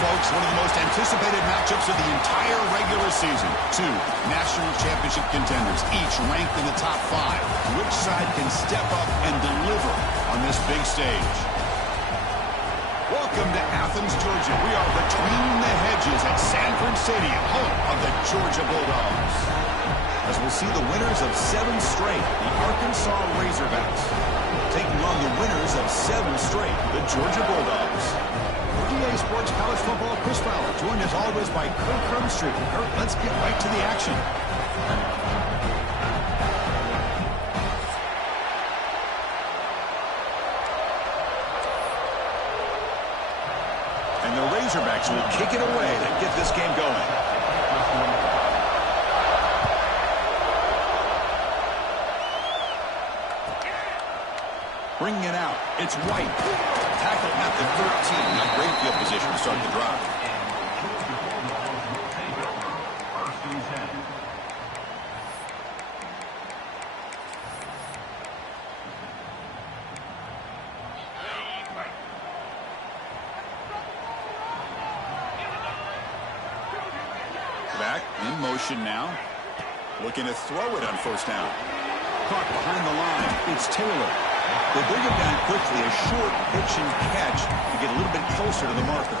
folks, one of the most anticipated matchups of the entire regular season. Two national championship contenders, each ranked in the top 5. Which side can step up and deliver on this big stage? Welcome to Athens, Georgia. We are between the hedges at Sanford Stadium, home of the Georgia Bulldogs. As we'll see the winners of 7 straight, the Arkansas Razorbacks, taking on the winners of 7 straight, the Georgia Bulldogs. EA Sports College Football, Chris Fowler, joined as always by Kirk Hermstreet. Kirk, let's get right to the action. And the Razorbacks will kick it away to get this game going. Bringing it out, it's White. Tackle at the 13. Now great field position to start the drive. Back in motion now. Looking to throw it on first down. Caught behind the line. It's Taylor. They bring him down quickly, a short pitch and catch to get a little bit closer to the marker.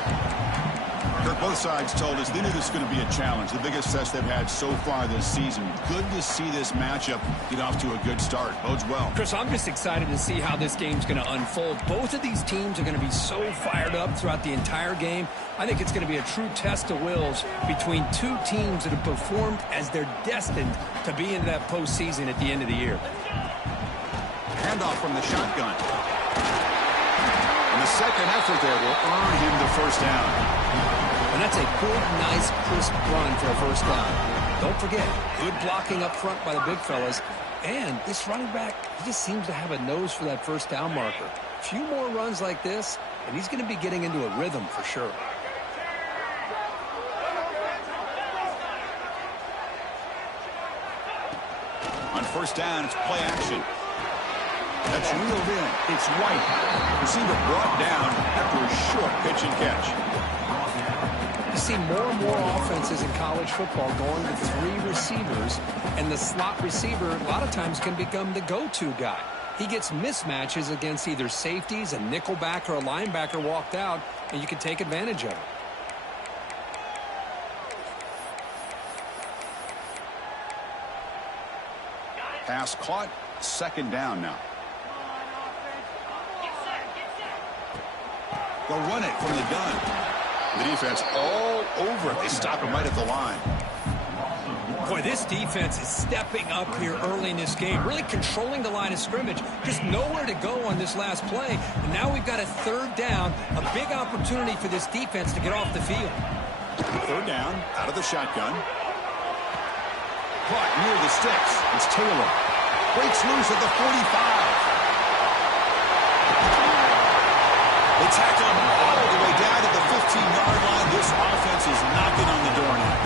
Kirk, both sides told us they knew this was going to be a challenge, the biggest test they've had so far this season. Good to see this matchup get off to a good start. Bodes well. Chris, I'm just excited to see how this game's going to unfold. Both of these teams are going to be so fired up throughout the entire game. I think it's going to be a true test of wills between two teams that have performed as they're destined to be in that postseason at the end of the year. Handoff from the shotgun. And the second effort there will earn him the first down. And that's a good, nice, crisp run for a first down. Don't forget, good blocking up front by the big fellas. And this running back, he just seems to have a nose for that first down marker. A few more runs like this, and he's going to be getting into a rhythm for sure. On first down, it's play action. That's reeled in. It's White. Receiver brought down after a short pitch and catch. You see more and more offenses in college football going to 3 receivers, and the slot receiver a lot of times can become the go-to guy. He gets mismatches against either safeties, a nickelback, or a linebacker walked out, and you can take advantage of it. Pass caught. Second down now. They'll run it from the gun. The defense all over it. They stop him right at the line. Boy, this defense is stepping up here early in this game, really controlling the line of scrimmage. Just nowhere to go on this last play. And now we've got a third down, a big opportunity for this defense to get off the field. Third down, out of the shotgun. Caught near the sticks. It's Taylor. Breaks loose at the 45. They tackle him all the way down to the 15-yard line. This offense is knocking on the door now.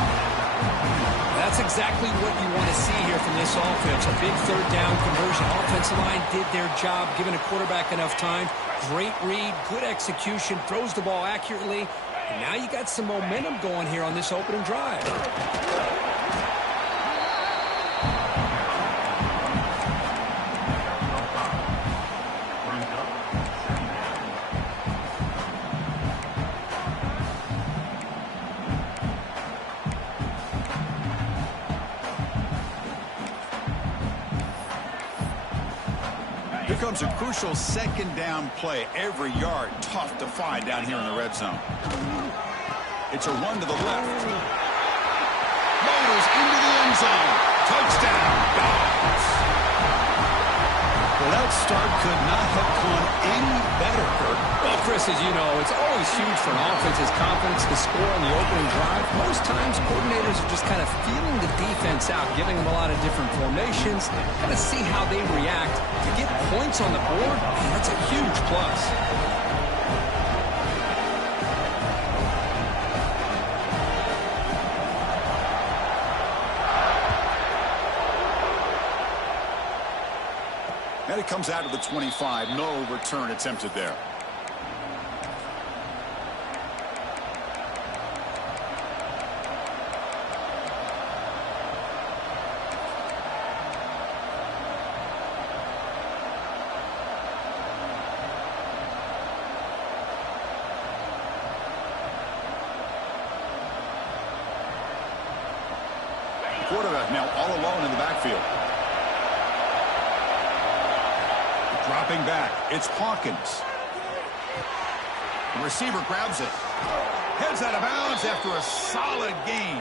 That's exactly what you want to see here from this offense. A big third down conversion. Offensive line did their job, giving a quarterback enough time. Great read, good execution, throws the ball accurately. And now you got some momentum going here on this opening drive. Here comes a crucial second down play. Every yard tough to find down here in the red zone. It's a run to the left. Motors into the end zone. Touchdown, Dogs. Well, that start could not have gone any better, Kirk. Well, Chris, as you know, it's always huge for an offense's confidence to score on the opening drive. Most times, coordinators are just kind of feeling the defense out, giving them a lot of different formations, kind of see how they react. To get points on the board, man, that's a huge plus. And it comes out of the 25. No return attempted there. quarterback now all alone in the backfield. Dropping back, it's Hawkins. The receiver grabs it. Heads out of bounds after a solid gain.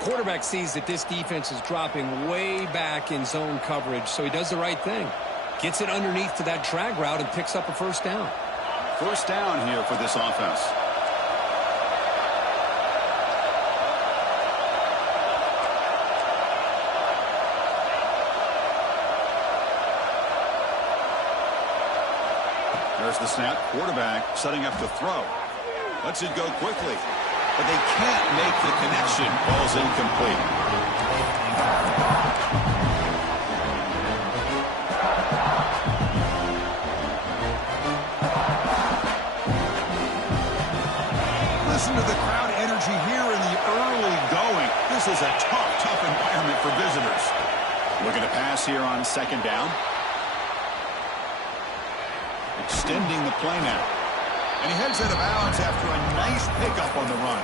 Quarterback sees that this defense is dropping way back in zone coverage, so he does the right thing. Gets it underneath to that drag route and picks up a first down. First down here for this offense. There's the snap. Quarterback setting up to throw. Lets it go quickly. But they can't make the connection. Ball's incomplete. Listen to the crowd energy here in the early going. This is a tough environment for visitors. Looking to pass here on second down. Extending the play now. And he heads out of bounds after a nice pickup on the run.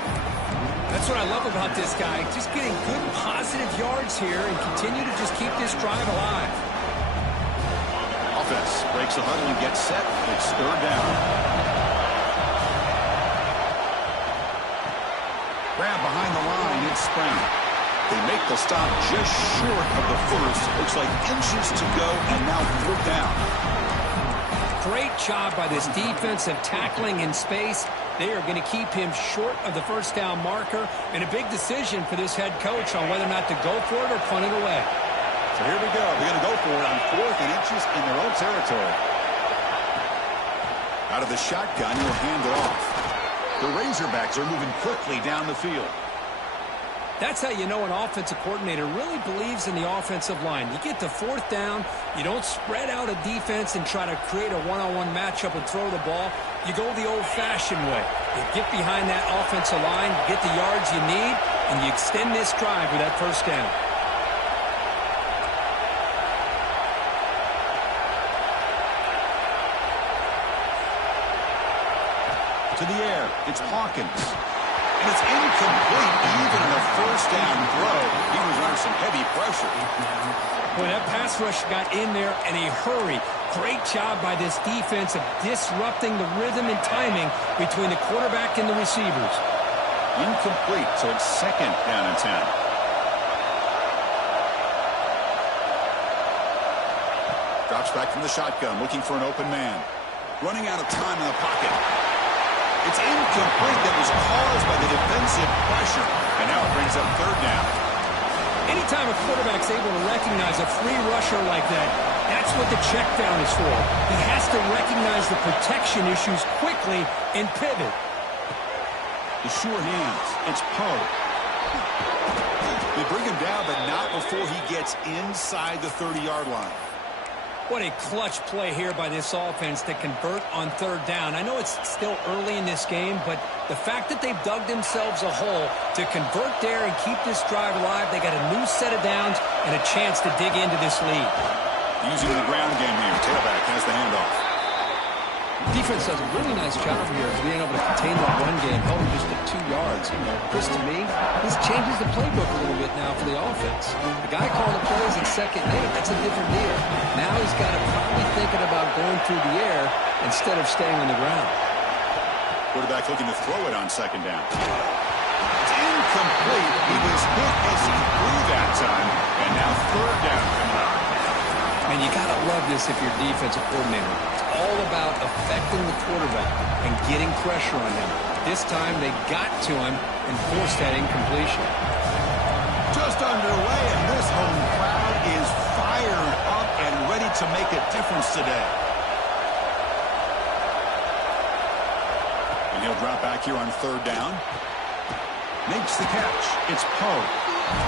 That's what I love about this guy. Just getting good, positive yards here and continue to just keep this drive alive. Offense breaks a huddle and gets set. It's third down. Grab behind the line. It's Spring. They make the stop just short of the first. Looks like inches to go, and now third down. Great job by this defensive tackling in space. They are going to keep him short of the first down marker, and a big decision for this head coach on whether or not to go for it or punt it away. So here we go. They're going to go for it on 4th and inches in their own territory. Out of the shotgun, he'll hand it off. The Razorbacks are moving quickly down the field. That's how you know an offensive coordinator really believes in the offensive line. You get to 4th down, you don't spread out a defense and try to create a one-on-one matchup and throw the ball. You go the old-fashioned way. You get behind that offensive line, get the yards you need, and you extend this drive with that first down. To the air, it's Hawkins. And it's incomplete even in a first down throw. He was under some heavy pressure. Boy, that pass rush got in there in a hurry. Great job by this defense of disrupting the rhythm and timing between the quarterback and the receivers. Incomplete, so it's second down and 10. Drops back from the shotgun, looking for an open man. Running out of time in the pocket. It's incomplete. That was caused by the defensive pressure. And now it brings up third down. Anytime a quarterback's able to recognize a free rusher like that, that's what the check down is for. He has to recognize the protection issues quickly and pivot. The sure hands. It's Poe. They bring him down, but not before he gets inside the 30-yard line. What a clutch play here by this offense to convert on third down. I know it's still early in this game, but the fact that they've dug themselves a hole to convert there and keep this drive alive, they got a new set of downs and a chance to dig into this lead. Using the ground game here. Tailback has the handoff. Defense does a really nice job here of being able to contain that run game, held him just at 2 yards. Chris, to me, this changes the playbook a little bit now for the offense. The guy calling the plays at second and 8, that's a different deal. Now he's got to probably thinking about going through the air instead of staying on the ground. Quarterback looking to throw it on second down. It's incomplete. He was hit as he threw that time, and now third down coming up. And you got to love this if you're defensive coordinator. It's all about affecting the quarterback and getting pressure on him. This time they got to him and forced that incompletion. Just underway, and this home crowd is fired up and ready to make a difference today. And he'll drop back here on third down. Makes the catch. It's Poe.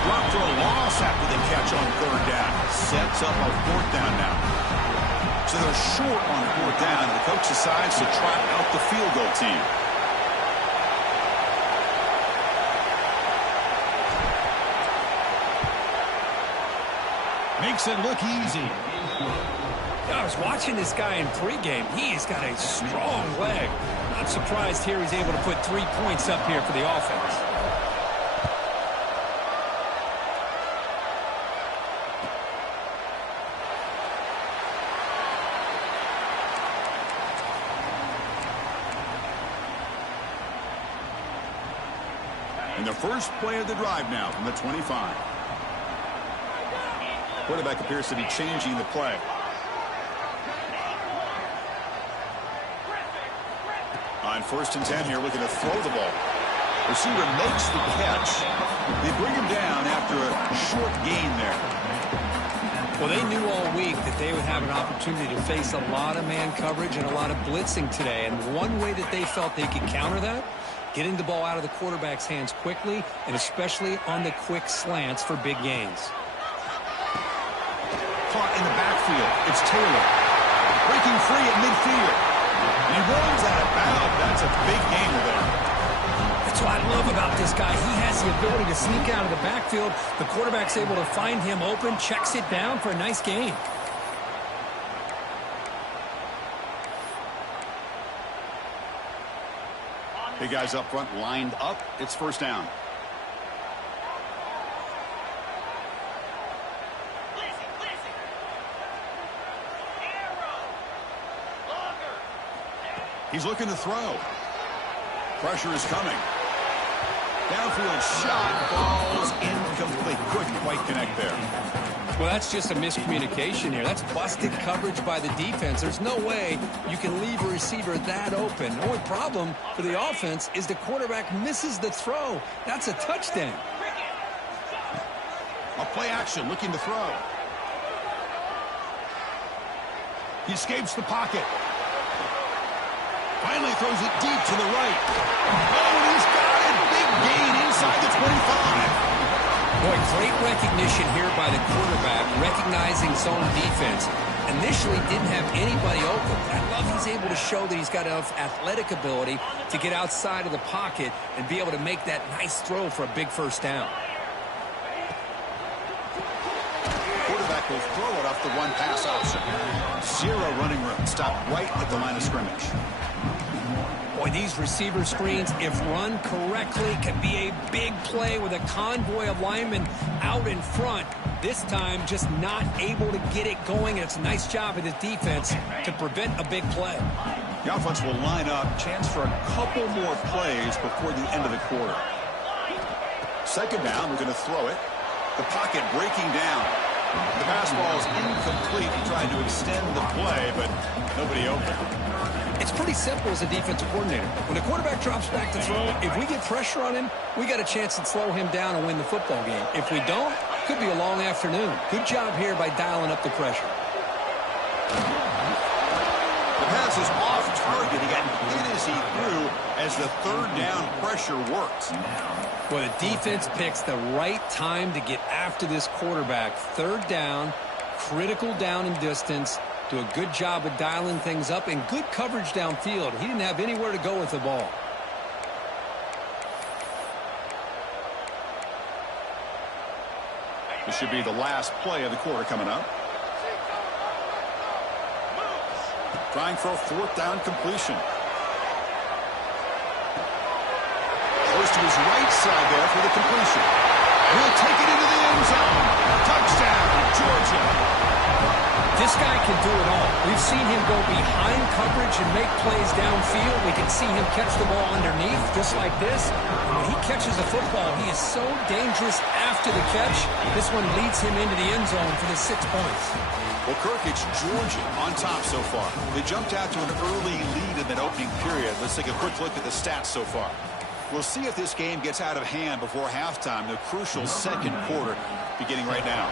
Dropped for a loss after the catch on third down. Sets up a fourth down now. So they're short on fourth down, and the coach decides to trot out the field goal team. Makes it look easy. I was watching this guy in pregame. He's got a strong leg. Not surprised here he's able to put 3 points up here for the offense. And the first play of the drive now from the 25. Quarterback appears to be changing the play. On 1st and 10 here, looking to throw the ball. Receiver makes the catch. They bring him down after a short gain there. Well, they knew all week that they would have an opportunity to face a lot of man coverage and a lot of blitzing today. And one way that they felt they could counter that, getting the ball out of the quarterback's hands quickly, and especially on the quick slants for big gains. Caught in the backfield. It's Taylor. Breaking free at midfield. And he runs out of bounds. That's a big gainer there. That's what I love about this guy. He has the ability to sneak out of the backfield. The quarterback's able to find him open, checks it down for a nice gain. Big guys up front lined up. It's 1st down. He's looking to throw. Pressure is coming. Downfield shot. Ball's incomplete. Couldn't quite connect there. Well, that's just a miscommunication here. That's busted coverage by the defense. There's no way you can leave a receiver that open. The only problem for the offense is the quarterback misses the throw. That's a touchdown. A play action, looking to throw. He escapes the pocket. Finally throws it deep to the right. Oh, and he's got it. Big gain inside the 25. Boy, great recognition here by the quarterback, recognizing zone defense. Initially didn't have anybody open. I love he's able to show that he's got enough athletic ability to get outside of the pocket and be able to make that nice throw for a big 1st down. Quarterback will throw it off the one pass option. 0 running room. Stop right at the line of scrimmage. Boy, these receiver screens, if run correctly, can be a big play with a convoy of linemen out in front. This time, just not able to get it going. And it's a nice job of the defense to prevent a big play. The offense will line up. Chance for a couple more plays before the end of the quarter. 2nd down, we're going to throw it. The pocket breaking down. The pass ball is incomplete. He tried to extend the play, but nobody open. It's pretty simple as a defensive coordinator. When the quarterback drops back to throw, if we get pressure on him, we got a chance to slow him down and win the football game. If we don't, could be a long afternoon. Good job here by dialing up the pressure. The pass is off target. He got hit as he threw as the 3rd down pressure works. Well, the defense picks the right time to get after this quarterback. 3rd down, critical down and distance. Do a good job of dialing things up and good coverage downfield. He didn't have anywhere to go with the ball. This should be the last play of the quarter coming up. Trying for a 4th down completion. Goes to his right side there for the completion. He'll take it into the end zone. Touchdown, Georgia. This guy can do it all. We've seen him go behind coverage and make plays downfield. We can see him catch the ball underneath, just like this. When he catches a football, he is so dangerous after the catch. This one leads him into the end zone for the 6 points. Well, Kirk, it's Georgia on top so far. They jumped out to an early lead in that opening period. Let's take a quick look at the stats so far. We'll see if this game gets out of hand before halftime, the crucial 2nd quarter beginning right now.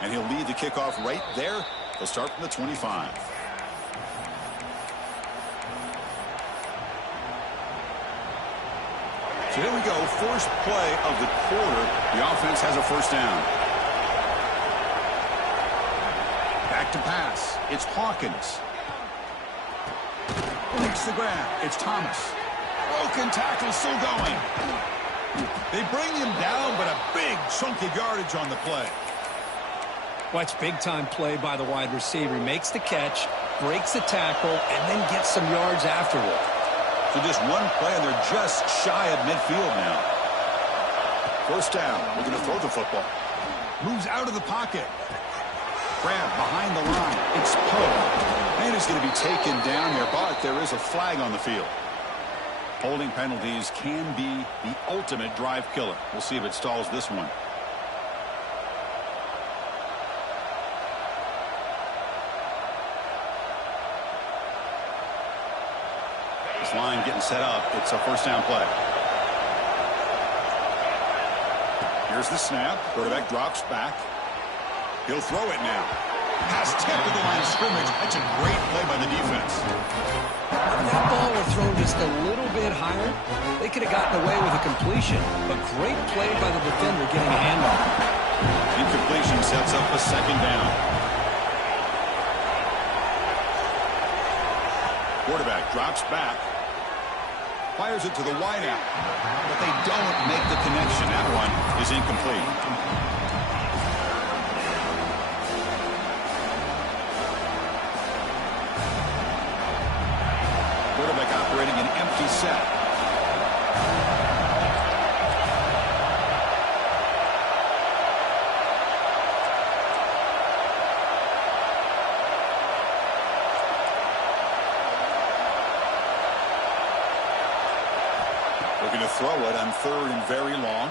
And he'll lead the kickoff right there. He'll start from the 25. So here we go. First play of the quarter. The offense has a 1st down. Back to pass. It's Hawkins. Makes the grab. It's Thomas. Broken tackle still going. They bring him down, but a big chunk of yardage on the play. Watch big-time play by the wide receiver. He makes the catch, breaks the tackle, and then gets some yards afterward. So just one play, and they're just shy of midfield now. 1st down. We're going to throw the football. Moves out of the pocket. Grab behind the line. It's Poe. And And he's going to be taken down there, but there is a flag on the field. Holding penalties can be the ultimate drive killer. We'll see if it stalls this one. This line getting set up. It's a first down play. Here's the snap. Quarterback drops back. He'll throw it now. Pass tipped to the line of scrimmage. That's a great play by the defense. If that ball were thrown just a little bit higher, they could have gotten away with a completion. But great play by the defender getting a handoff. Incompletion sets up a second down. Quarterback drops back. Fires it to the wideout. But they don't make the connection. That one is incomplete. Operating an empty set. Looking to throw it on third and very long.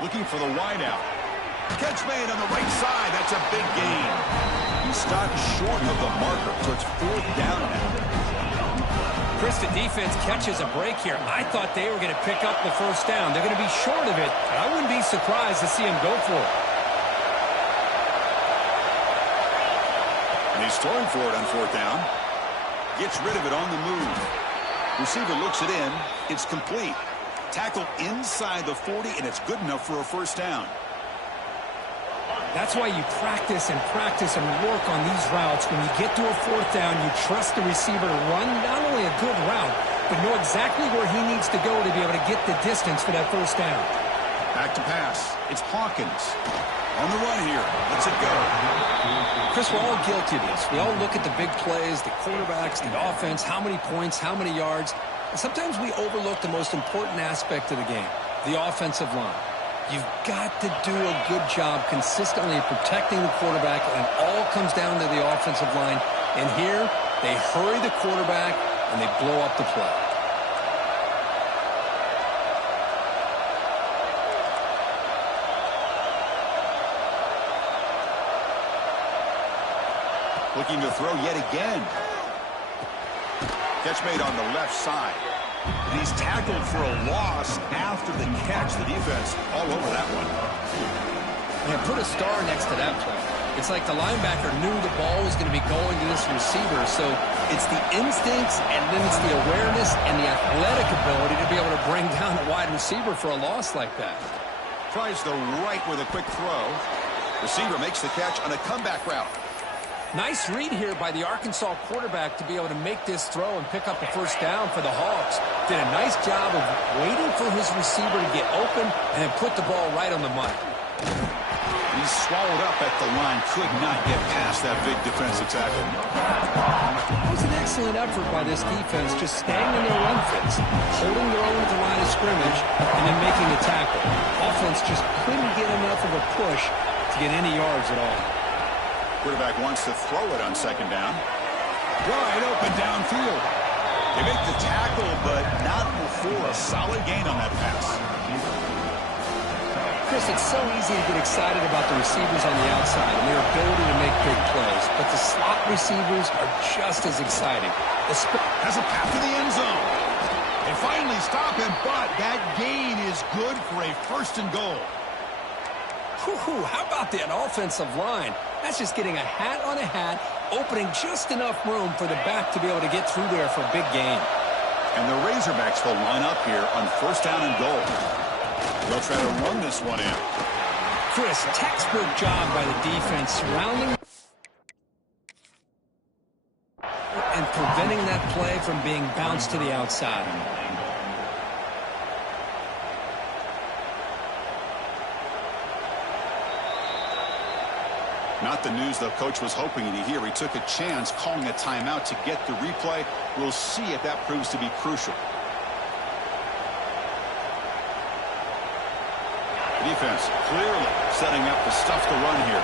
Looking for the wideout. Catch made on the right side. That's a big gain. He stopped short of the marker, so it's fourth down now. Chris, the defense catches a break here. I thought they were going to pick up the first down. They're going to be short of it. I wouldn't be surprised to see him go for it. And he's throwing for it on fourth down. Gets rid of it on the move. Receiver looks it in. It's complete. Tackle inside the 40, and it's good enough for a first down. That's why you practice and work on these routes. When you get to a fourth down, you trust the receiver to run not only a good route, but know exactly where he needs to go to be able to get the distance for that first down. Back to pass. It's Hawkins. On the run here. Let's it go. Chris, we're all guilty of this. We all look at the big plays, the quarterbacks, the offense, how many points, how many yards. And sometimes we overlook the most important aspect of the game, the offensive line. You've got to do a good job consistently protecting the quarterback, and it all comes down to the offensive line. And here, they hurry the quarterback, and they blow up the play. Looking to throw yet again. Catch made on the left side. And he's tackled for a loss after the catch. The defense all over that one. And put a star next to that play. It's like the linebacker knew the ball was going to be going to this receiver. So it's the instincts, and then it's the awareness and the athletic ability to be able to bring down a wide receiver for a loss like that. Tries the right with a quick throw. Receiver makes the catch on a comeback route. Nice read here by the Arkansas quarterback to be able to make this throw and pick up the first down for the Hogs. Did a nice job of waiting for his receiver to get open and then put the ball right on the money. He's swallowed up at the line. Could not get past that big defensive tackle. It was an excellent effort by this defense, just staying in their run fits, holding their own at the line of scrimmage, and then making the tackle. Offense just couldn't get enough of a push to get any yards at all. Quarterback wants to throw it on second down. Wide open downfield. They make the tackle, but not before a solid gain on that pass. Chris, it's so easy to get excited about the receivers on the outside and their ability to make big plays, but the slot receivers are just as exciting. Has a path to the end zone. They finally stop him, but that gain is good for a first and goal. Whew, how about that offensive line? That's just getting a hat on a hat, opening just enough room for the back to be able to get through there for a big gain. And the Razorbacks will line up here on first down and goal. They'll try to run this one in. Chris, textbook job by the defense surrounding and preventing that play from being bounced to the outside. Not the news the coach was hoping to hear. He took a chance calling a timeout to get the replay. We'll see if that proves to be crucial. The defense clearly setting up to stuff the run here.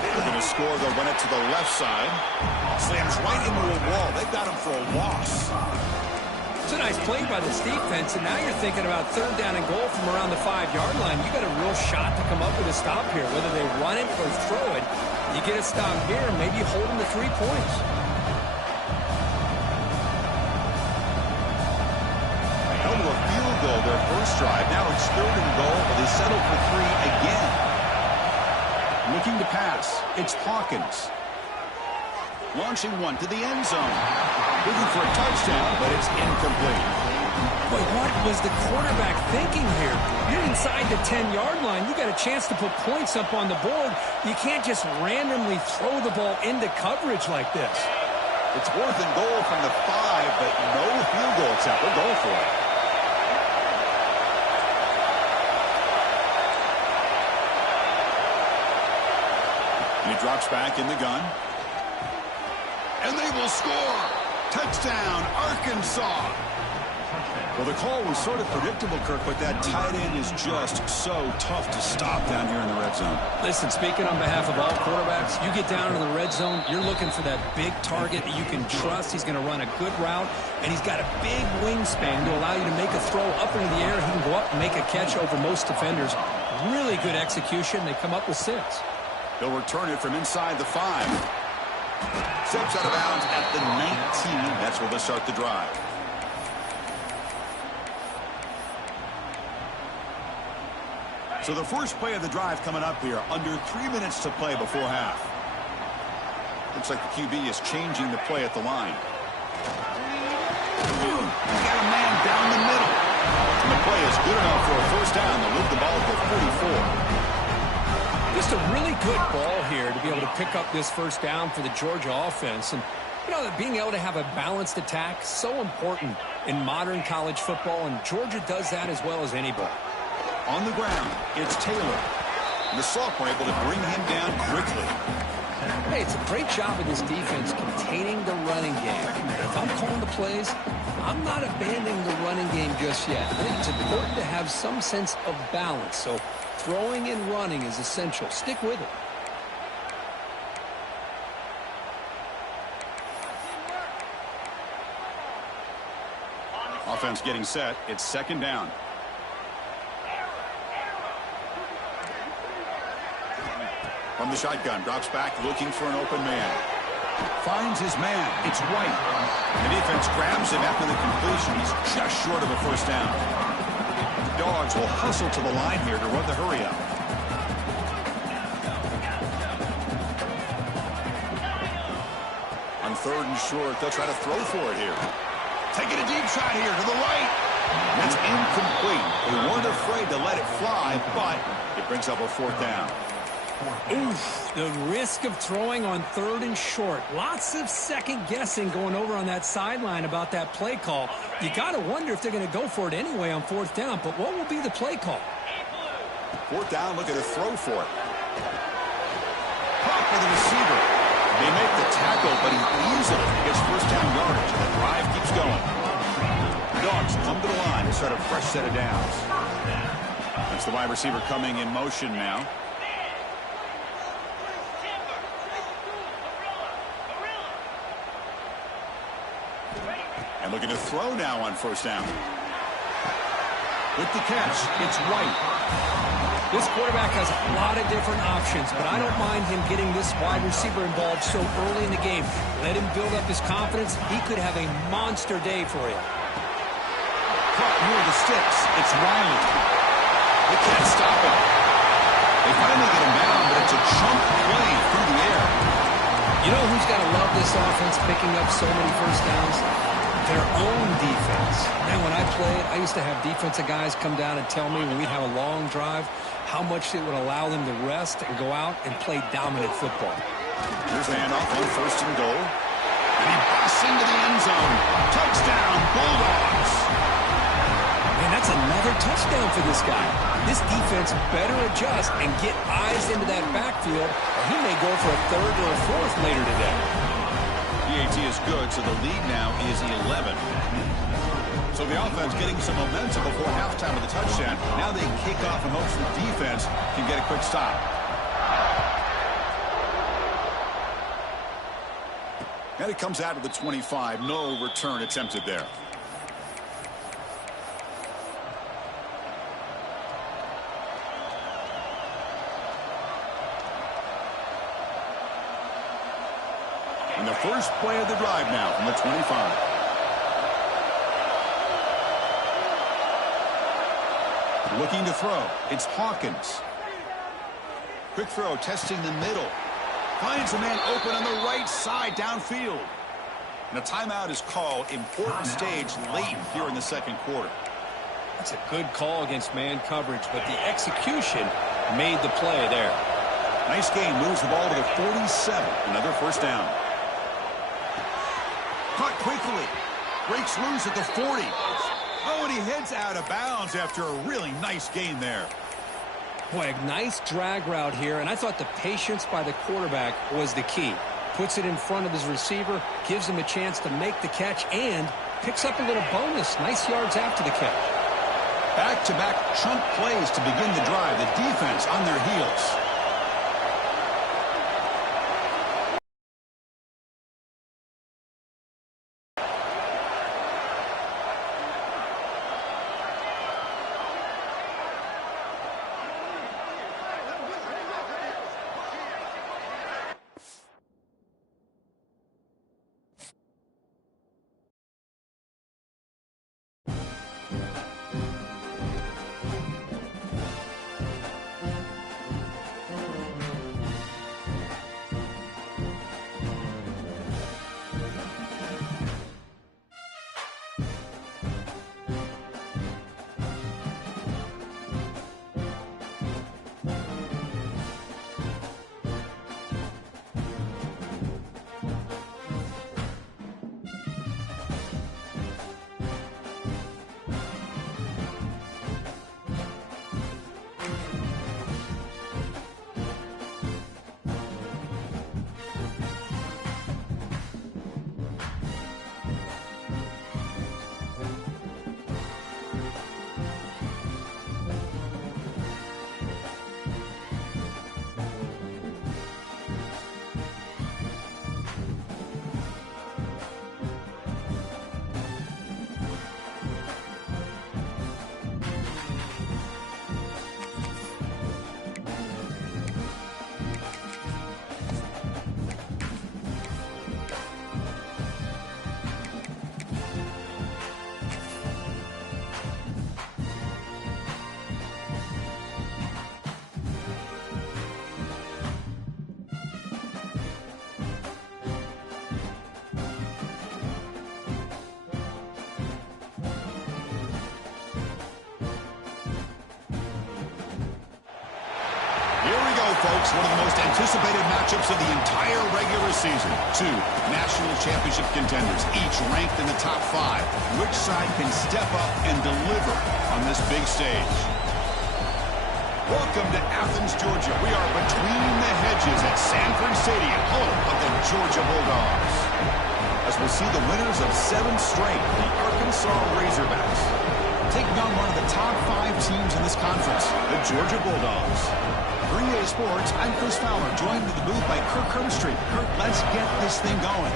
They're going to score. They'll run it to the left side. Slams right into a wall. They've got him for a loss. It's a nice play by this defense, and now you're thinking about third down and goal from around the 5-yard line. You got a real shot to come up with a stop here, whether they run it or throw it. You get a stop here, maybe hold them to 3 points. Held to a field goal their first drive. Now it's third and goal, but they settle for 3 again. Looking to pass. It's Hawkins. Launching one to the end zone. Looking for a touchdown, but it's incomplete. Boy, what was the quarterback thinking here? You're inside the 10-yard line. You got a chance to put points up on the board. You can't just randomly throw the ball into coverage like this. It's 4th and goal from the 5, but no field goal attempt. They'll go for it. He drops back in the gun. And they will score. Touchdown, Arkansas. Well, the call was sort of predictable, Kirk, but that tight end is just so tough to stop down here in the red zone. Listen, speaking on behalf of all quarterbacks, you get down in the red zone, you're looking for that big target that you can trust. He's going to run a good route, and he's got a big wingspan to allow you to make a throw up into the air. He can go up and make a catch over most defenders. Really good execution. They come up with 6. They'll return it from inside the 5. Steps out of bounds at the 19. That's where they'll start the drive. So the first play of the drive coming up here. Under 3 minutes to play before half. Looks like the QB is changing the play at the line. He's got a man down the middle. And the play is good enough for a first down. They'll move the ball to 44. Just a really good ball here to be able to pick up this first down for the Georgia offense. And, you know, being able to have a balanced attack, so important in modern college football, and Georgia does that as well as anybody. On the ground, it's Taylor. And the sophomore able to bring him down quickly. Hey, it's a great job of this defense containing the running game. If I'm calling the plays, I'm not abandoning the running game just yet. I think it's important to have some sense of balance. So throwing and running is essential. Stick with it. Offense getting set. It's second down. From the shotgun, drops back looking for an open man. Finds his man. It's White. The defense grabs him after the completion. He's just short of a first down. The Dogs will hustle to the line here to run the hurry up. On third and short, they'll try to throw for it here. Taking a deep shot here to the right. That's incomplete. They weren't afraid to let it fly, but it brings up a fourth down. Oof, the risk of throwing on third and short. Lots of second guessing going over on that sideline about that play call. You got to wonder if they're going to go for it anyway on fourth down, but what will be the play call? Fourth down, look at a throw for it. Pop for the receiver. They make the tackle, but he easily gets first down yardage, and the drive keeps going. The Dogs come to the line to start a fresh set of downs. That's the wide receiver coming in motion now. And looking to throw now on first down. With the catch, it's White. This quarterback has a lot of different options, but I don't mind him getting this wide receiver involved so early in the game. Let him build up his confidence. He could have a monster day for you. Caught near the sticks. It's Riley. They can't stop him. They finally get him down, but it's a chunk play through the air. You know who's got to love this offense picking up so many first downs? Their own defense. Man, when I played, I used to have defensive guys come down and tell me when we'd have a long drive how much it would allow them to rest and go out and play dominant football. Here's the handoff on first and goal. And he busts into the end zone. Touchdown, Bulldogs. Man, that's another touchdown for this guy. This defense better adjust and get eyes into that backfield, or he may go for a third or a fourth later today. PAT is good, so the lead now is 11. So the offense getting some momentum before halftime with a touchdown. Now they kick off in hopes the defense can get a quick stop. And it comes out of the 25. No return attempted there. And the first play of the drive now from the 25. Looking to throw. It's Hawkins. Quick throw, testing the middle. Finds a man open on the right side downfield. And a timeout is called. Important stage late here in the second quarter. That's a good call against man coverage, but the execution made the play there. Nice game. Moves the ball to the 47. Another first down. Caught quickly. Breaks loose at the 40. Oh, and he heads out of bounds after a really nice gain there. Boy, a nice drag route here, and I thought the patience by the quarterback was the key. Puts it in front of his receiver, gives him a chance to make the catch, and picks up a little bonus. Nice yards after the catch. Back-to-back chunk plays to begin the drive. The defense on their heels. Folks, one of the most anticipated matchups of the entire regular season. Two national championship contenders, each ranked in the top 5. Which side can step up and deliver on this big stage? Welcome to Athens, Georgia. We are between the hedges at Sanford Stadium, home of the Georgia Bulldogs. As we'll see the winners of 7 straight, the Arkansas Razorbacks, taking on one of the top 5 teams in this conference, the Georgia Bulldogs. For EA Sports, I'm Chris Fowler, joined in the booth by Kirk Herbstreit. Kirk, let's get this thing going.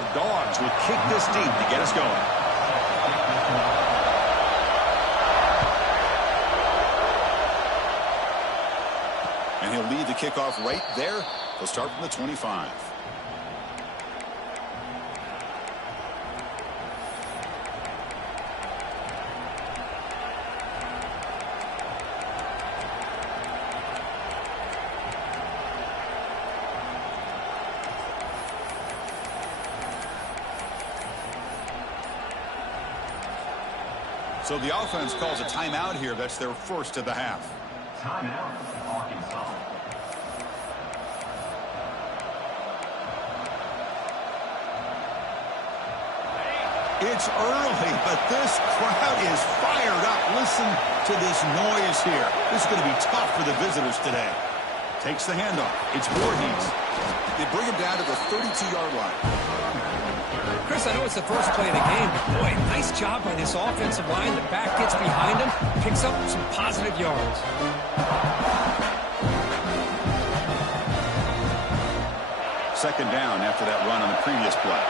The Dogs will kick this deep to get us going. And he'll lead the kickoff right there. He'll start from the 25. So the offense calls a timeout here. That's their first of the half. Timeout, Arkansas. It's early, but this crowd is fired up. Listen to this noise here. This is going to be tough for the visitors today. Takes the handoff. It's Voorhees. They bring him down to the 32-yard line. Chris, I know it's the first play of the game, but boy, nice job by this offensive line. The back gets behind him, picks up some positive yards. Second down after that run on the previous play.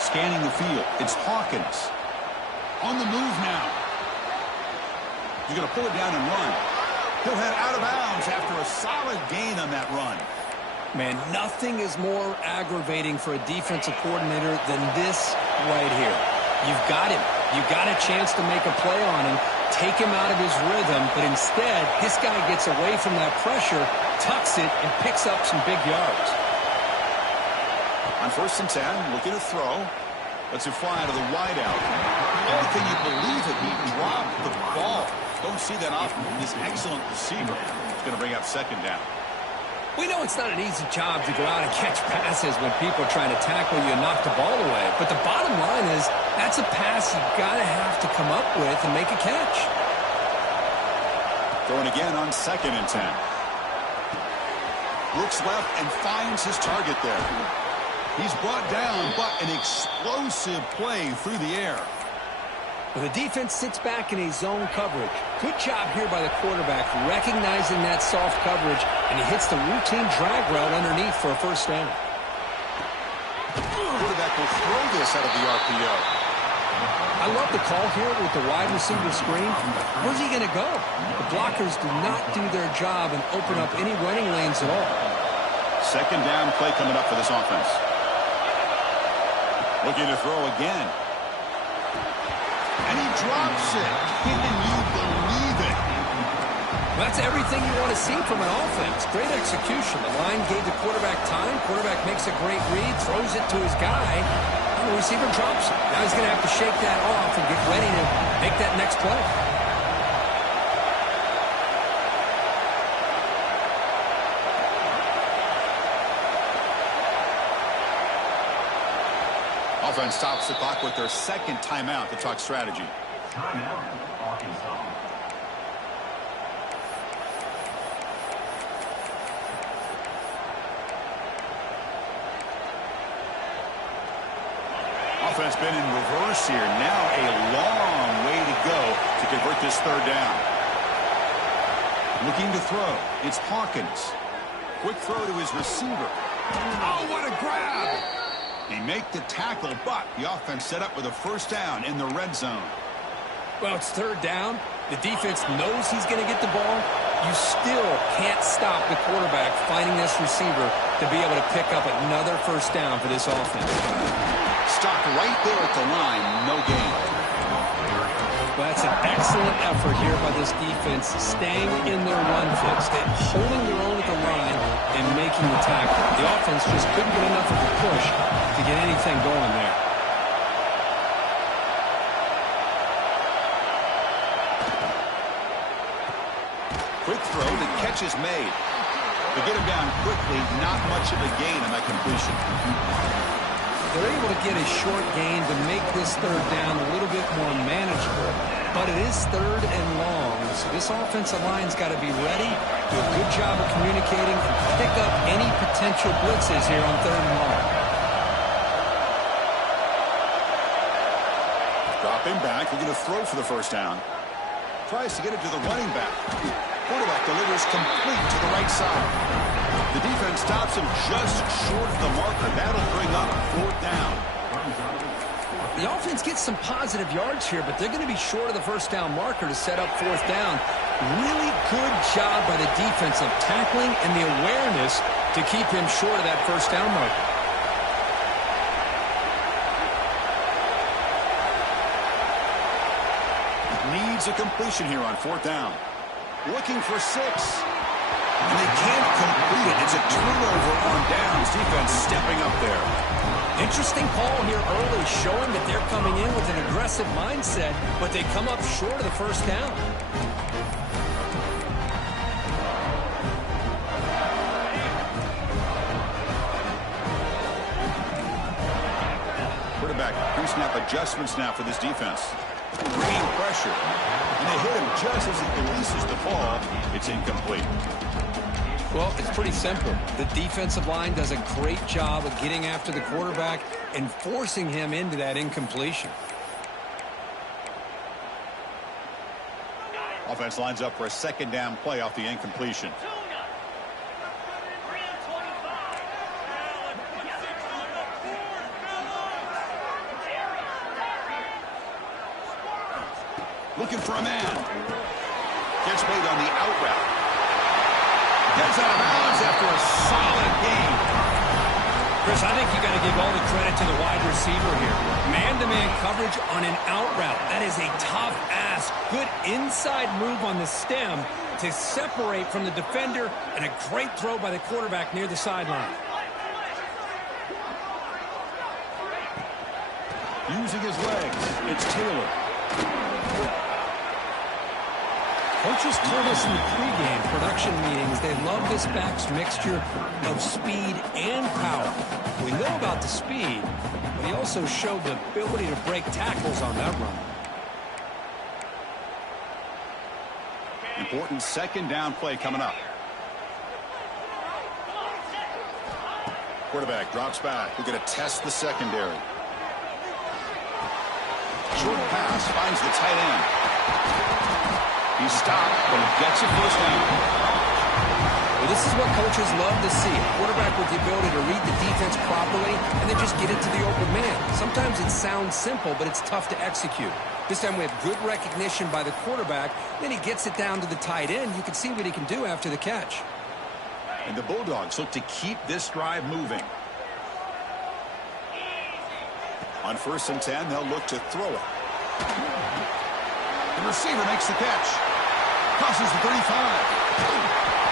Scanning the field, it's Hawkins. On the move now. He's going to pull it down and run. He'll head out of bounds after a solid gain on that run. Man, nothing is more aggravating for a defensive coordinator than this right here. You've got him. You've got a chance to make a play on him, take him out of his rhythm, but instead, this guy gets away from that pressure, tucks it, and picks up some big yards. On 1st and 10, looking to throw. Lets it fly out of the wideout. Oh, can you believe it? He dropped the ball. Don't see that often from this excellent receiver. It's going to bring up second down. We know it's not an easy job to go out and catch passes when people are trying to tackle you and knock the ball away. But the bottom line is that's a pass you've got to have to come up with and make a catch. Throwing again on 2nd and 10. Looks left and finds his target there. He's brought down, but an explosive play through the air. Well, the defense sits back in a zone coverage. Good job here by the quarterback, recognizing that soft coverage, and he hits the routine drag route underneath for a first down. Quarterback will throw this out of the RPO. I love the call here with the wide receiver screen. Where's he going to go? The blockers do not do their job and open up any running lanes at all. Second down play coming up for this offense. Looking to throw again. And he drops it. Can you believe it? Well, that's everything you want to see from an offense. Great execution. The line gave the quarterback time. Quarterback makes a great read, throws it to his guy, and the receiver drops it. Now he's going to have to shake that off and get ready to make that next play. Offense stops the clock with their second timeout to talk strategy. Timeout, Arkansas. Offense been in reverse here. Now a long way to go to convert this third down. Looking to throw. It's Hawkins. Quick throw to his receiver. Oh, what a grab! They make the tackle, but the offense set up with a first down in the red zone. Well, it's third down. The defense knows he's going to get the ball. You still can't stop the quarterback finding this receiver to be able to pick up another first down for this offense. Stopped right there at the line, no gain. Well, that's an excellent effort here by this defense, staying in their run fix, holding their own at the line and making the tackle. The offense just couldn't get enough of a push to get anything going there. Quick throw, the catch is made. To get him down quickly, not much of a gain on that completion. They're able to get a short gain to make this third down a little bit more manageable. But it is third and long, so this offensive line's got to be ready, do a good job of communicating, and pick up any potential blitzes here on third and long. Dropping back, looking to throw for the first down. Tries to get it to the running back. Quarterback delivers complete to the right side. The defense stops him just short of the marker. That'll bring up fourth down. The offense gets some positive yards here, but they're going to be short of the first down marker to set up fourth down. Really good job by the defense of tackling and the awareness to keep him short of that first down marker. Needs a completion here on fourth down. Looking for 6. And they can't complete it. It's a turnover on downs. Defense stepping up there. Interesting call here early, showing that they're coming in with an aggressive mindset, but they come up short of the first down. Quarterback Pre-snap adjustments now for this defense. Bringing pressure pressure. And they hit him just as he releases the ball. It's incomplete. Well, it's pretty simple. The defensive line does a great job of getting after the quarterback and forcing him into that incompletion. Offense lines up for a second down play off the incompletion. Looking for a man. Gets made on the out route. Gets out of bounds after a solid game. Chris, I think you got to give all the credit to the wide receiver here. Man-to-man coverage on an out route. That is a tough ask. Good inside move on the stem to separate from the defender, and a great throw by the quarterback near the sideline. Using his legs, it's Taylor. Coaches told us in the pregame production meetings they love this back's mixture of speed and power. We know about the speed, but he also showed the ability to break tackles on that run. Important second down play coming up. Quarterback drops back. We're going to test the secondary. Short pass finds the tight end. He's stopped, but he gets a first down. Well, this is what coaches love to see. A quarterback with the ability to read the defense properly and then just get it to the open man. Sometimes it sounds simple, but it's tough to execute. This time we have good recognition by the quarterback. Then he gets it down to the tight end. You can see what he can do after the catch. And the Bulldogs look to keep this drive moving. On 1st and 10, they'll look to throw it. The receiver makes the catch. Crosses the 35.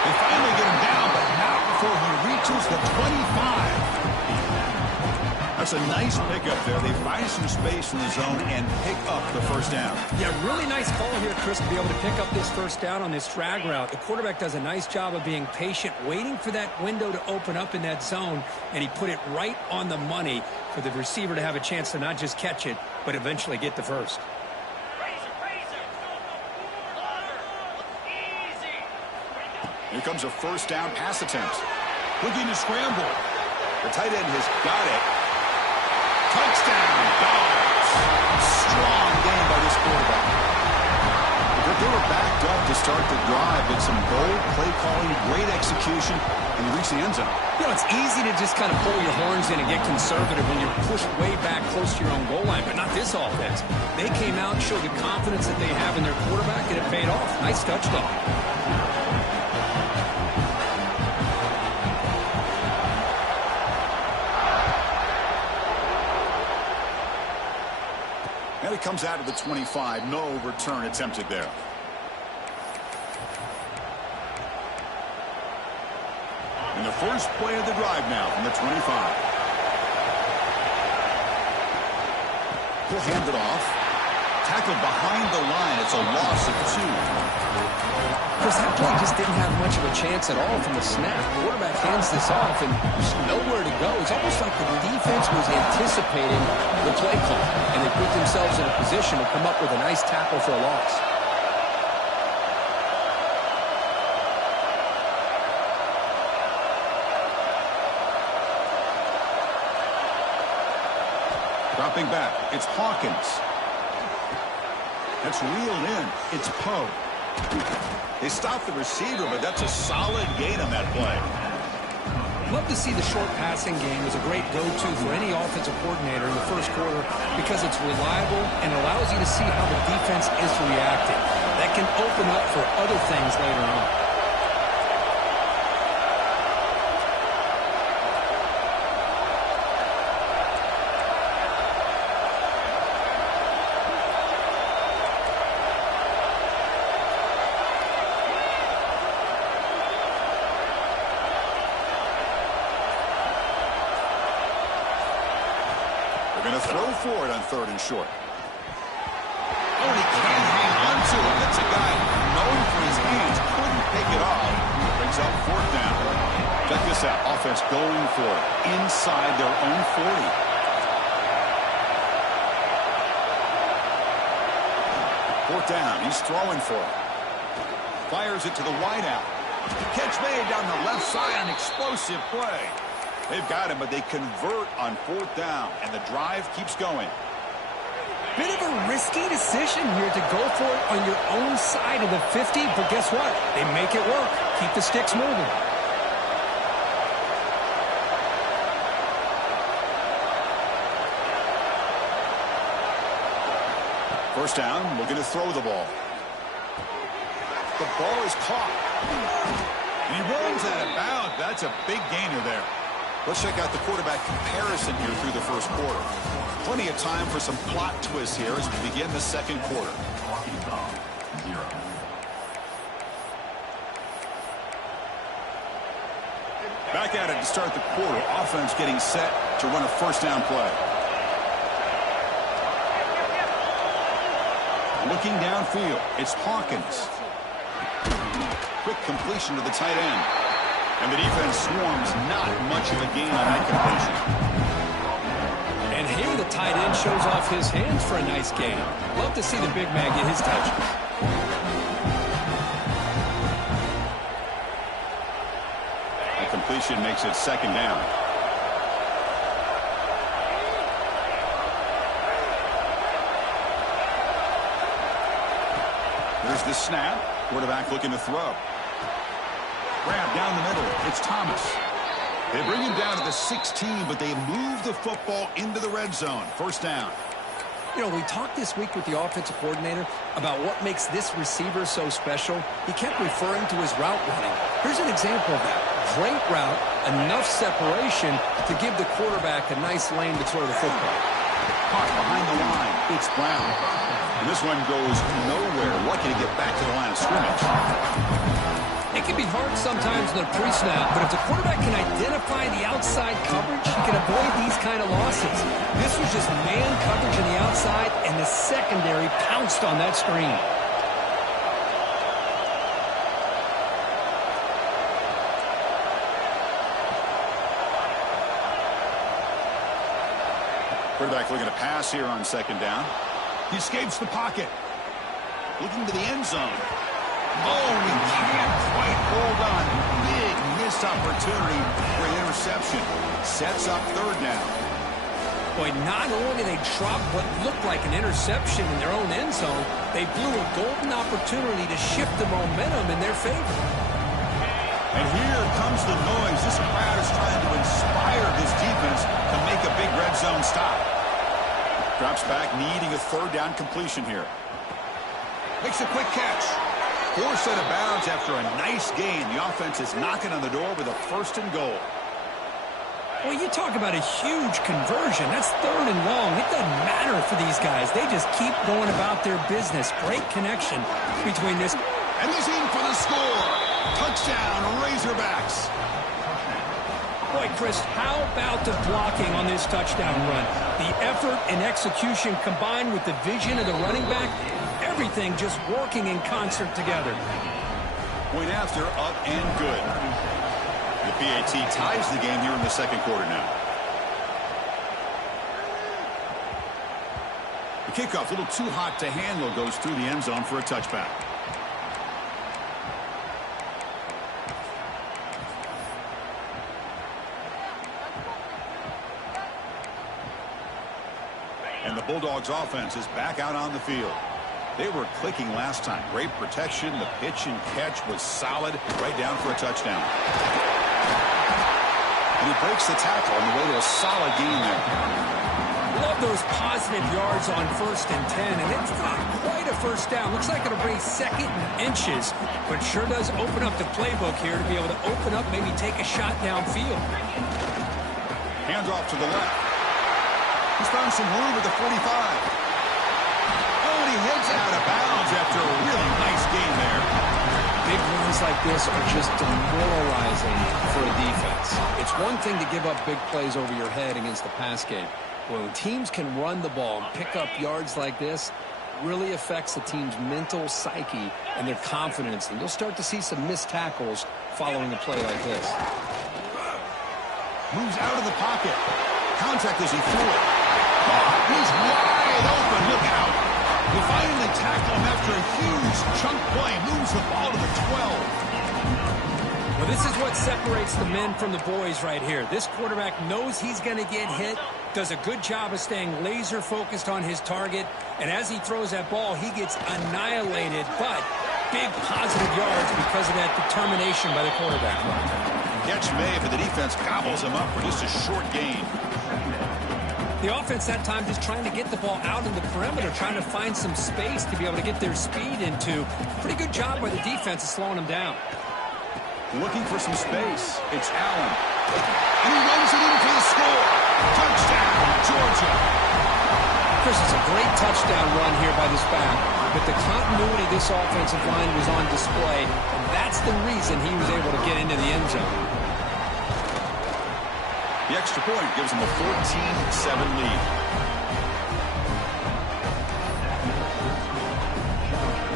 They finally get him down, but not before he reaches the 25. That's a nice pickup there. They find some space in the zone and pick up the first down. Yeah, really nice call here, Chris, to be able to pick up this first down on this drag route. The quarterback does a nice job of being patient, waiting for that window to open up in that zone, and he put it right on the money for the receiver to have a chance to not just catch it, but eventually get the first. Here comes a first down pass attempt. Looking to scramble. The tight end has got it. Touchdown, Dogs. Strong game by this quarterback. But they were backed up to start the drive, but some bold play calling, great execution, and they reached the end zone. You know, it's easy to just kind of pull your horns in and get conservative when you're pushed way back close to your own goal line, but not this offense. They came out and showed the confidence that they have in their quarterback, and it paid off. Nice touchdown. And it comes out of the 25. No return attempted there. And the first play of the drive now from the 25. He'll hand it off. Tackled behind the line. It's a loss of 2. Chris, that play just didn't have much of a chance at all from the snap. The quarterback hands this off, and there's nowhere to go. It's almost like the defense was anticipating the play call, and they put themselves in a position to come up with a nice tackle for a loss. Dropping back, it's Hawkins. That's reeled in. It's Poe. They stopped the receiver, but that's a solid gain on that play. Love to see the short passing game as a great go-to for any offensive coordinator in the first quarter because it's reliable and allows you to see how the defense is reacting. That can open up for other things later on. They're going to throw for it on 3rd and short. Oh, he can't hang on to it. That's a guy known for his hands. Couldn't pick it off. Brings up 4th down. Check this out. Offense going for it inside their own 40. Fourth down. He's throwing for it. Fires it to the wideout. Catch made down the left side. An explosive play. They've got him, but they convert on fourth down, and the drive keeps going. Bit of a risky decision here to go for it on your own side of the 50, but guess what? They make it work. Keep the sticks moving. First down, looking to throw the ball. The ball is caught. And he runs out of bounds. That's a big gainer there. Let's check out the quarterback comparison here through the first quarter. Plenty of time for some plot twists here as we begin the second quarter. Back at it to start the quarter. Offense getting set to run a first down play. Looking downfield, it's Hawkins. Quick completion to the tight end. And the defense swarms, not much of a gain on that completion. And here the tight end shows off his hands for a nice gain. Love to see the big man get his touch. The completion makes it second down. There's the snap. Quarterback looking to throw. Grab down the middle. It's Thomas. They bring him down to the 16, but they move the football into the red zone. First down. You know, we talked this week with the offensive coordinator about what makes this receiver so special. He kept referring to his route running. Here's an example of that. Great route, enough separation to give the quarterback a nice lane to throw the football. Caught behind the line. It's Brown. And this one goes nowhere. Lucky to get back to the line of scrimmage. It can be hard sometimes in the pre-snap, but if the quarterback can identify the outside coverage, he can avoid these kind of losses. This was just man coverage on the outside, and the secondary pounced on that screen. Quarterback looking to pass here on second down. He escapes the pocket. Looking to the end zone. Oh, he can't quite hold on. Big missed opportunity for an interception. Sets up third down. Boy, not only did they drop what looked like an interception in their own end zone, they blew a golden opportunity to shift the momentum in their favor. And here comes the noise. This crowd is trying to inspire this defense to make a big red zone stop. Drops back, needing a third down completion here. Makes a quick catch. Forced out of bounds after a nice gain. The offense is knocking on the door with a first and goal. Well, you talk about a huge conversion. That's third and long. It doesn't matter for these guys. They just keep going about their business. Great connection between this. And he's in for the score. Touchdown, Razorbacks. Boy, Chris, how about the blocking on this touchdown run? The effort and execution combined with the vision of the running back, everything just working in concert together. Point after, up and good. The PAT ties the game here in the second quarter now. The kickoff, a little too hot to handle, goes through the end zone for a touchback. And the Bulldogs offense is back out on the field. They were clicking last time. Great protection. The pitch and catch was solid. Right down for a touchdown. And he breaks the tackle on the way to a solid gain there. Love those positive yards on 1st and 10, and it's not quite a first down. Looks like it'll bring second and inches, but sure does open up the playbook here to be able to open up, maybe take a shot downfield. Hands off to the left. He's found some room at the 45. Oh, and he heads out of bounds after a really nice game there. Big runs like this are just demoralizing for a defense. It's one thing to give up big plays over your head against the pass game. When teams can run the ball and pick up yards like this, really affects the team's mental psyche and their confidence. And you'll start to see some missed tackles following a play like this. Moves out of the pocket. Contact as he threw it. He's wide open. Look out. They finally tackle him after a huge chunk play. Moves the ball to the 12. Well, this is what separates the men from the boys right here. This quarterback knows he's going to get hit, does a good job of staying laser focused on his target, and as he throws that ball, he gets annihilated, but big positive yards because of that determination by the quarterback. Catch made, but the defense gobbles him up for just a short gain. The offense that time just trying to get the ball out in the perimeter, trying to find some space to be able to get their speed into. Pretty good job by the defense of slowing them down. Looking for some space. It's Allen. And he runs it in for the score. Touchdown, Georgia. Chris, it's a great touchdown run here by this back. But the continuity of this offensive line was on display, and that's the reason he was able to get into the end zone. The extra point gives him a 14-7 lead.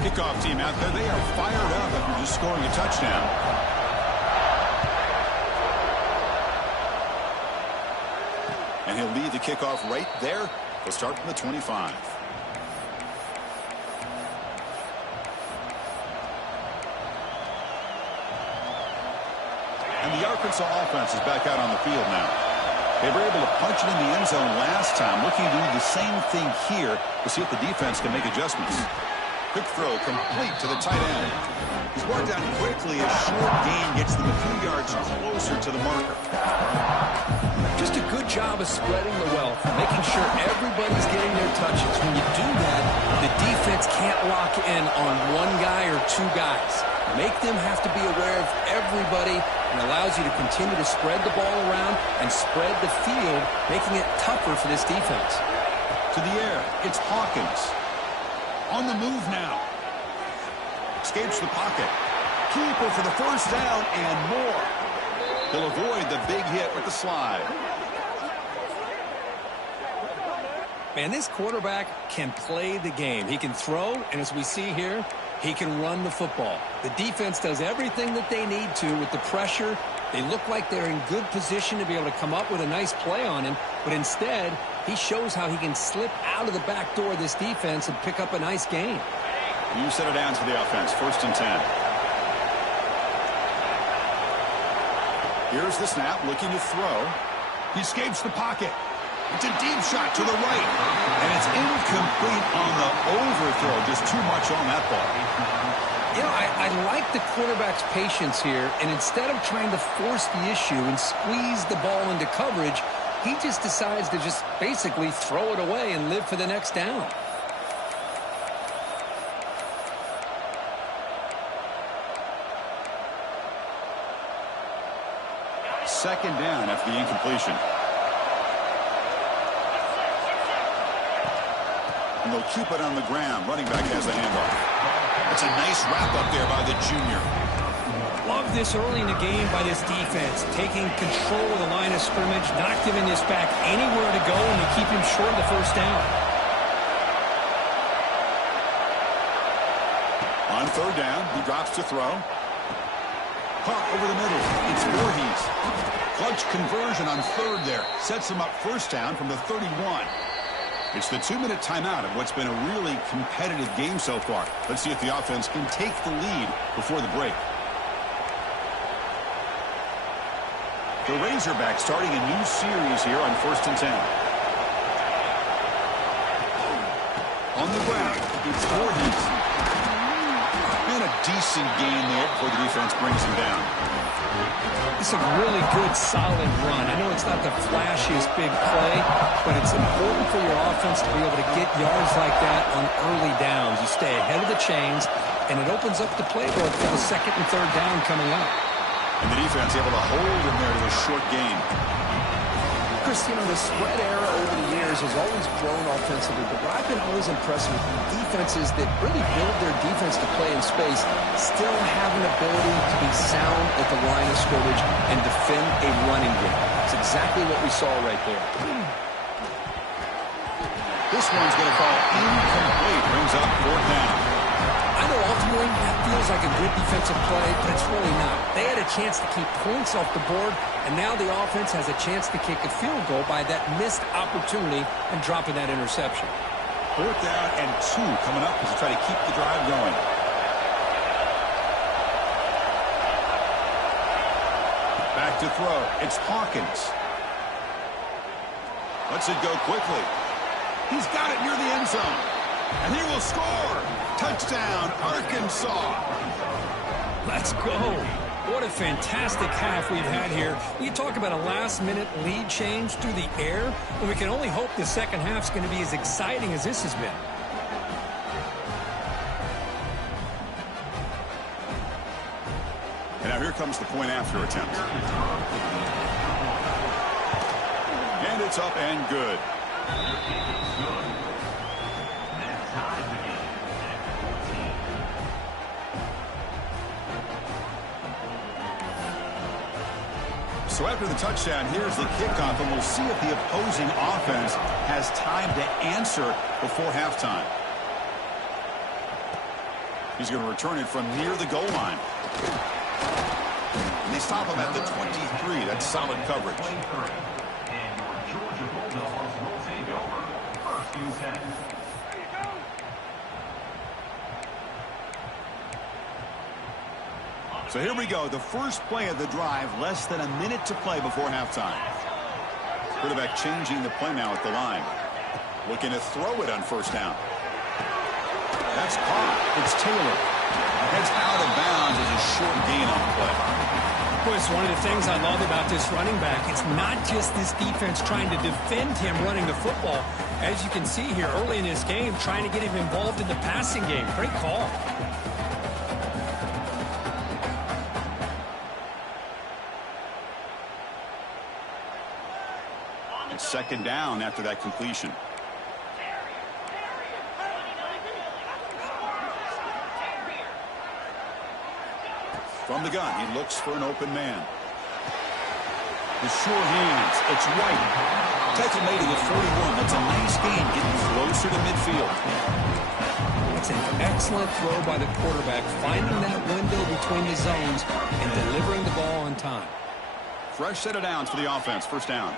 Kickoff team out there, they are fired up after just scoring a touchdown. And he'll lead the kickoff right there. He'll start from the 25. And the Arkansas offense is back out on the field now. They were able to punch it in the end zone last time, looking to do the same thing here to see if the defense can make adjustments. Quick throw complete to the tight end. He's brought down quickly. A short gain gets them a few yards closer to the marker. Just a good job of spreading the wealth, making sure everybody's getting their touches. When you do that, the defense can't lock in on one guy or two guys. Make them have to be aware of everybody, and allows you to continue to spread the ball around and spread the field, making it tougher for this defense. To the air, it's Hawkins. On the move now. Escapes the pocket. Keeper for the first down and more. He'll avoid the big hit with the slide. Man, this quarterback can play the game. He can throw, and as we see here, he can run the football. The defense does everything that they need to with the pressure. They look like they're in good position to be able to come up with a nice play on him, but instead, he shows how he can slip out of the back door of this defense and pick up a nice gain. You set it down to the offense, 1st and 10. Here's the snap, looking to throw. He escapes the pocket. It's a deep shot to the right. And it's incomplete on the overthrow. Just too much on that ball. You know, I like the quarterback's patience here, and instead of trying to force the issue and squeeze the ball into coverage, he just decides to just basically throw it away and live for the next down. Second down after the incompletion. And they'll keep it on the ground. Running back has the handoff. It's a nice wrap up there by the junior. Love this early in the game by this defense, taking control of the line of scrimmage, not giving this back anywhere to go, and they keep him short of the first down. On 3rd down, he drops to throw. Caught over the middle. It's Voorhees. Clutch conversion on 3rd there. Sets him up 1st down from the 31. It's the 2-minute timeout of what's been a really competitive game so far. Let's see if the offense can take the lead before the break. The Razorbacks starting a new series here on 1st and 10. On the ground, it's Voorhees. And a decent gain there before the defense brings him down. It's a really good, solid run. I know it's not the flashiest big play, but it's important for your offense to be able to get yards like that on early downs. You stay ahead of the chains, and it opens up the playbook for the 2nd and 3rd down coming up. And the defense able to hold him there to a short gain. Chris, you know, the spread era over the years has always grown offensively, but what I've been always impressed with defenses that really build their defense to play in space still have an ability to be sound at the line of scrimmage and defend a running game. It's exactly what we saw right there. This one's going to fall incomplete. Brings up 4th down. I know ultimately that feels like a good defensive play, but it's really not. They had a chance to keep points off the board, and now the offense has a chance to kick a field goal by that missed opportunity and dropping that interception. 4th down and 2 coming up as they try to keep the drive going. Back to throw. It's Hawkins. Lets it go quickly. He's got it near the end zone. And he will score. Touchdown, Arkansas. Let's go. What a fantastic half we've had here. You talk about a last-minute lead change through the air, and we can only hope the second half's going to be as exciting as this has been. And now here comes the point after attempt. And it's up and good. So after the touchdown, here's the kickoff, and we'll see if the opposing offense has time to answer before halftime. He's going to return it from near the goal line. And they stop him at the 23. That's solid coverage. And your Georgia Bulldogs will take over. 1st and 10. So here we go, the first play of the drive, less than a minute to play before halftime. Quarterback changing the play now at the line. Looking to throw it on 1st down. That's caught. It's Taylor. Heads out of bounds as a short gain on the play. Boy, it's one of the things I love about this running back. It's not just this defense trying to defend him running the football. As you can see here early in this game, trying to get him involved in the passing game. Great call. It's 2nd down after that completion. From the gun, he looks for an open man. The sure hands, it's White. Tackle made at the 41. That's a nice gain, getting closer to midfield. It's an excellent throw by the quarterback, finding that window between the zones and delivering the ball on time. Fresh set of downs for the offense, 1st down.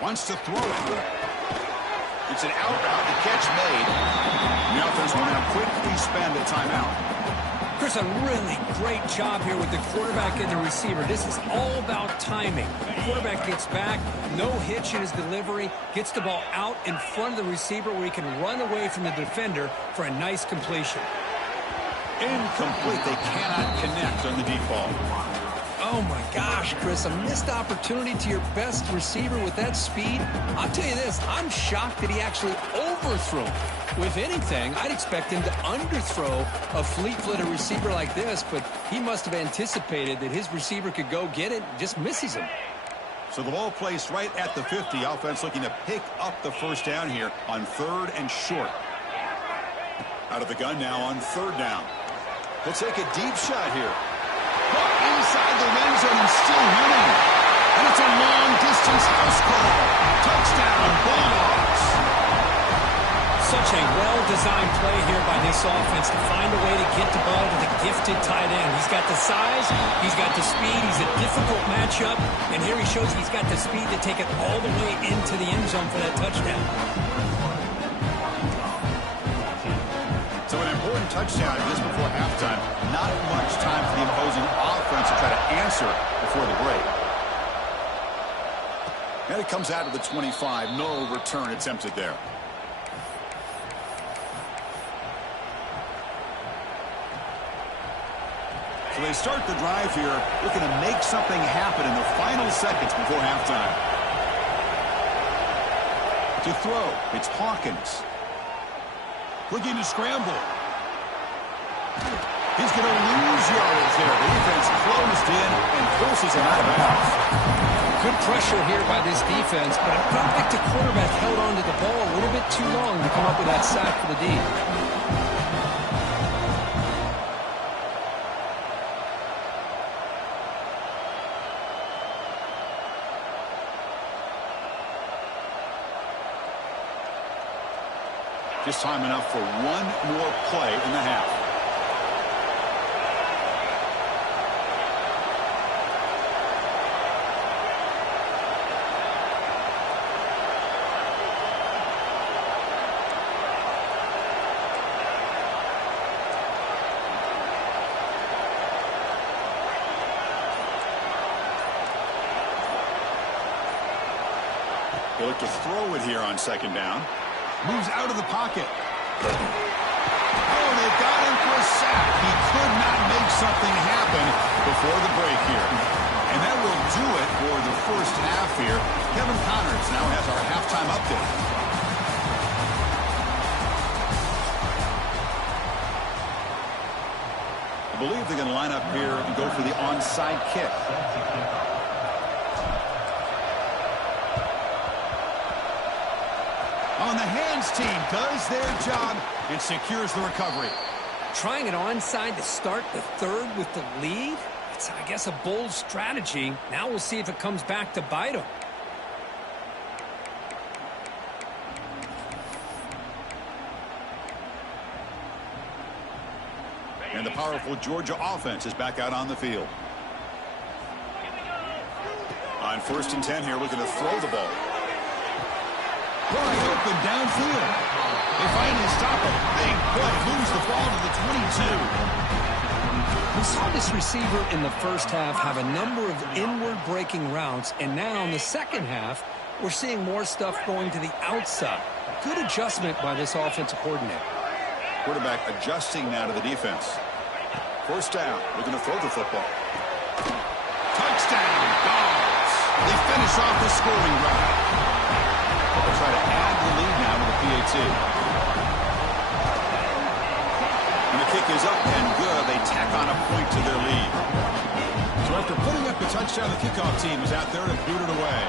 Wants to throw it. It's an out route, the catch made. The offense will now quickly spend a timeout. Chris, a really great job here with the quarterback and the receiver. This is all about timing. The quarterback gets back, no hitch in his delivery, gets the ball out in front of the receiver where he can run away from the defender for a nice completion. Incomplete. They cannot connect on the deep ball. Oh, my gosh, Chris, a missed opportunity to your best receiver with that speed. I'll tell you this, I'm shocked that he actually overthrew him. If anything, I'd expect him to underthrow a fleet-footed receiver like this, but he must have anticipated that his receiver could go get it and just misses him. So the ball placed right at the 50. Offense looking to pick up the 1st down here on 3rd and short. Out of the gun now on 3rd down. They'll take a deep shot here. Inside the end zone and still running. And it's a long-distance house call. Touchdown, Bulldogs. Such a well-designed play here by this offense to find a way to get the ball to the gifted tight end. He's got the size, he's got the speed, he's a difficult matchup, and here he shows he's got the speed to take it all the way into the end zone for that touchdown. So an important touchdown just before halftime. Not much time for the opposing offense to try to answer before the break. And it comes out of the 25. No return attempted there. So they start the drive here, looking to make something happen in the final seconds before halftime. To throw, it's Hawkins. Looking to scramble. He's going to lose yardage there. The defense closed in and forces him out of bounds. Good pressure here by this defense, but I don't think the quarterback held on to the ball a little bit too long to come up with that sack for the D. Just time enough for one more play in the half. He'll look to throw it here on second down. Moves out of the pocket. Oh, they've got him for a sack. He could not make something happen before the break here. And that will do it for the first half here. Kevin Connors now has our halftime update. I believe they're going to line up here and go for the onside kick. On the hands team does their job and secures the recovery. Trying it onside to start the third with the lead? It's, I guess, a bold strategy. Now we'll see if it comes back to bite them. And the powerful Georgia offense is back out on the field. On 1st and 10 here, looking to throw the ball. Wide open downfield. They finally stop him. Big play. Moves the ball to the 22. We saw this receiver in the first half have a number of inward breaking routes, and now in the second half, we're seeing more stuff going to the outside. Good adjustment by this offensive coordinator. Quarterback adjusting now to the defense. 1st down. Looking to throw the football. Touchdown. Dogs. They finish off the scoring drive. They'll try to add the lead now with a PAT. And the kick is up and good. They tack on a point to their lead. So after putting up the touchdown, the kickoff team is out there to boot it away.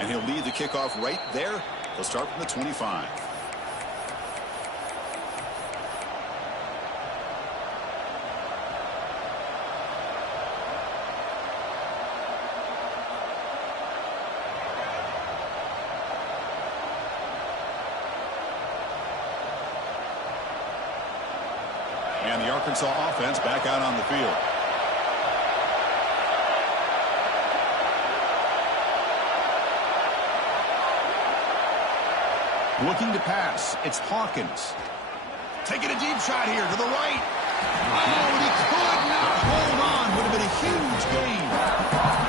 And he'll lead the kickoff right there. They'll start from the 25. And the Arkansas offense back out on the field. Looking to pass. It's Hawkins. Taking a deep shot here to the right. Oh, and he could not hold on. Would have been a huge gain.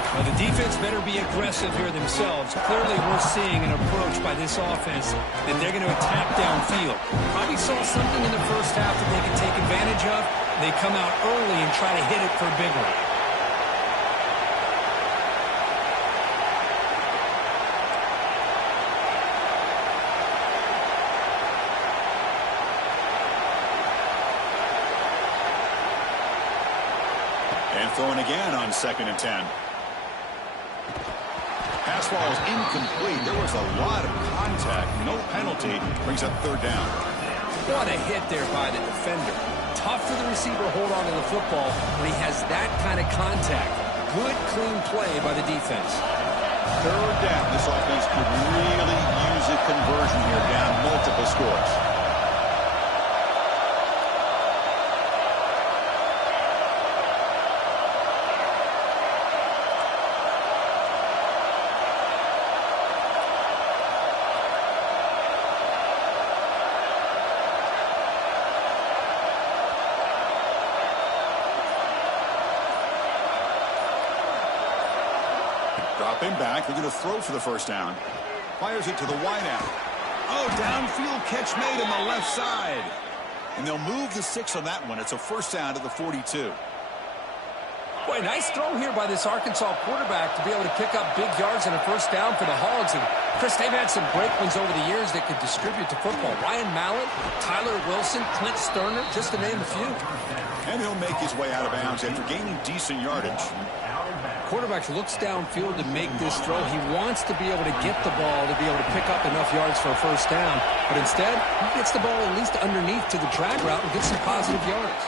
Well, the defense better be aggressive here themselves. Clearly, we're seeing an approach by this offense that they're going to attack downfield. Probably saw something in the first half that they can take advantage of. They come out early and try to hit it for a big one. And throwing again on 2nd and 10. Pass ball is incomplete. There was a lot of contact. No penalty. Brings up 3rd down. What a hit there by the defender. Tough for the receiver to hold on to the football when he has that kind of contact. Good, clean play by the defense. 3rd down. This offense could really use a conversion here, down multiple scores. Dropping back, they're going to throw for the 1st down. Fires it to the wideout. Oh, downfield catch made on the left side. And they'll move the 6 on that one. It's a 1st down to the 42. Boy, nice throw here by this Arkansas quarterback to be able to pick up big yards on a 1st down for the Hogs. And, Chris, they've had some great ones over the years that could distribute the football. Ryan Mallett, Tyler Wilson, Clint Sterner, just to name a few. And he'll make his way out of bounds after gaining decent yardage. Quarterback looks downfield to make this throw. He wants to be able to get the ball to be able to pick up enough yards for a 1st down. But instead, he gets the ball at least underneath to the drag route and gets some positive yards.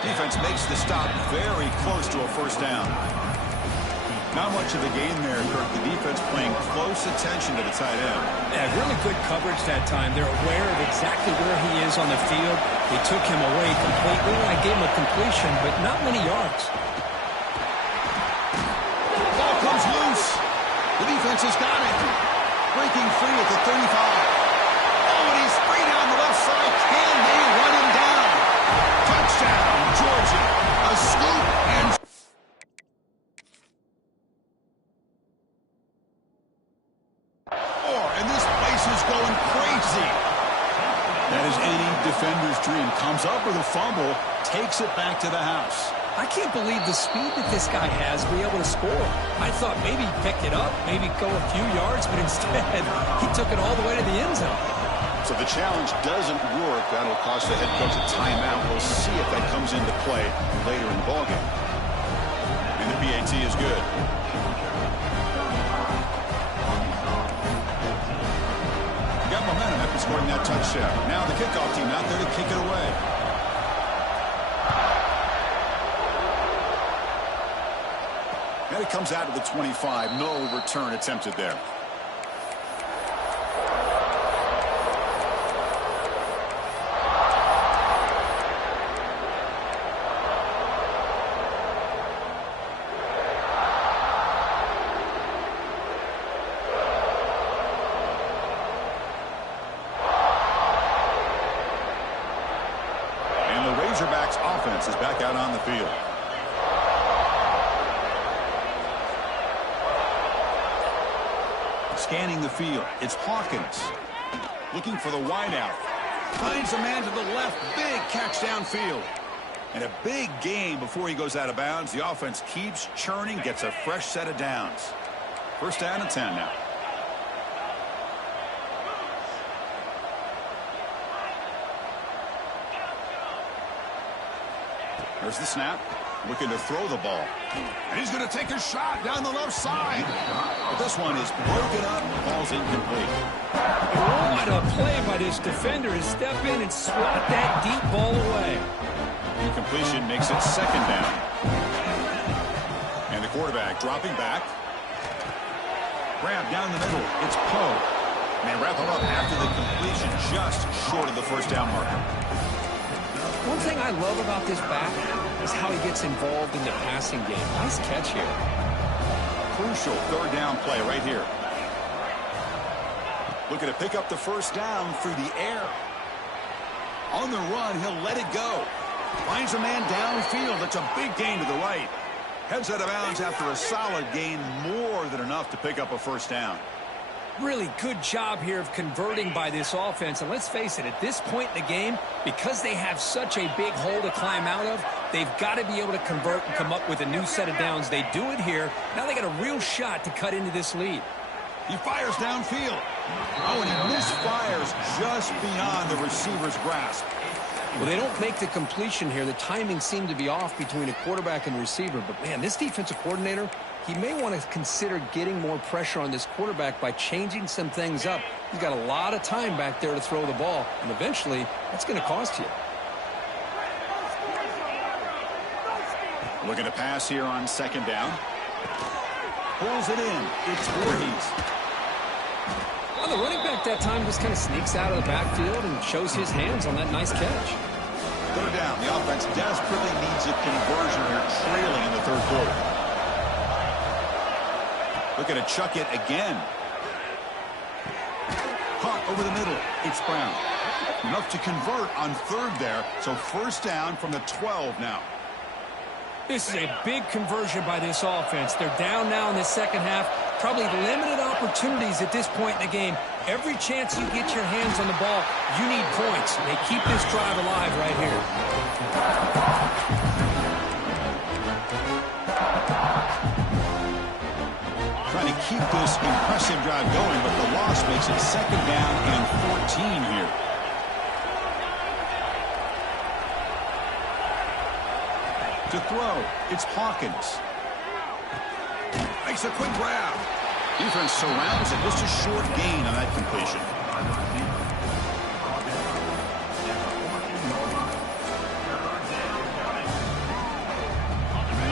Defense makes the stop very close to a 1st down. Not much of a gain there, Kirk. The defense paying close attention to the tight end. Yeah, really good coverage that time. They're aware of exactly where he is on the field. They took him away completely. I gave him a completion, but not many yards. Ball comes loose. The defense has got it. Breaking free at the 35. Oh, and he's free down the left side. Can they run him down? Touchdown, Georgia. A scoop and... defender's dream. Comes up with a fumble, takes it back to the house. I can't believe the speed that this guy has to be able to score. I thought maybe he'd pick it up, maybe go a few yards, but instead he took it all the way to the end zone. So the challenge doesn't work. That'll cost the head coach a timeout. We'll see if that comes into play later in the ballgame. And the PAT is good. Got momentum after scoring that touchdown. Now the kickoff team out there to kick it away. And it comes out to the 25. No return attempted there. And the Razorbacks offense is back out on the field. Scanning the field, it's Hawkins. Looking for the wideout. Finds a man to the left. Big catch downfield. And a big gain before he goes out of bounds. The offense keeps churning, gets a fresh set of downs. First down and 10 now. There's the snap. Looking to throw the ball. And he's going to take a shot down the left side. But this one is broken up. Ball's incomplete. What a play by this defender to step in and swat that deep ball away. Incompletion makes it second down. And the quarterback dropping back. Grab down the middle. It's Poe. And they wrap him up after the completion, just short of the first down marker. One thing I love about this back is how he gets involved in the passing game. Nice catch here. Crucial third down play right here. Looking to pick up the first down through the air. On the run, he'll let it go. Finds a man downfield. That's a big gain to the right. Heads out of bounds after a solid gain, more than enough to pick up a first down. Really good job here of converting by this offense. And let's face it, at this point in the game, because they have such a big hole to climb out of, they've got to be able to convert and come up with a new set of downs. They do it here. Now they got a real shot to cut into this lead. He fires downfield. Oh, and he misfires just beyond the receiver's grasp. Well, they don't make the completion here. The timing seemed to be off between a quarterback and receiver. But, man, this defensive coordinator, he may want to consider getting more pressure on this quarterback by changing some things up. He's got a lot of time back there to throw the ball, and eventually that's going to cost you. Looking to pass here on second down. Pulls it in. It's Voorhees. Well, the running back that time just kind of sneaks out of the backfield and shows his hands on that nice catch. Third down. The offense desperately needs a conversion here, trailing in the third quarter. Looking to chuck it again. Caught over the middle. It's Brown. Enough to convert on third there. So first down from the 12 now. This is a big conversion by this offense. They're down now in the second half. Probably limited opportunities at this point in the game. Every chance you get your hands on the ball, you need points. They keep this drive alive right here. Trying to keep this impressive drive going, but the loss makes it second down and 14 here. To throw, it's Hawkins. Makes a quick grab. Defense surrounds it. Just a short gain on that completion.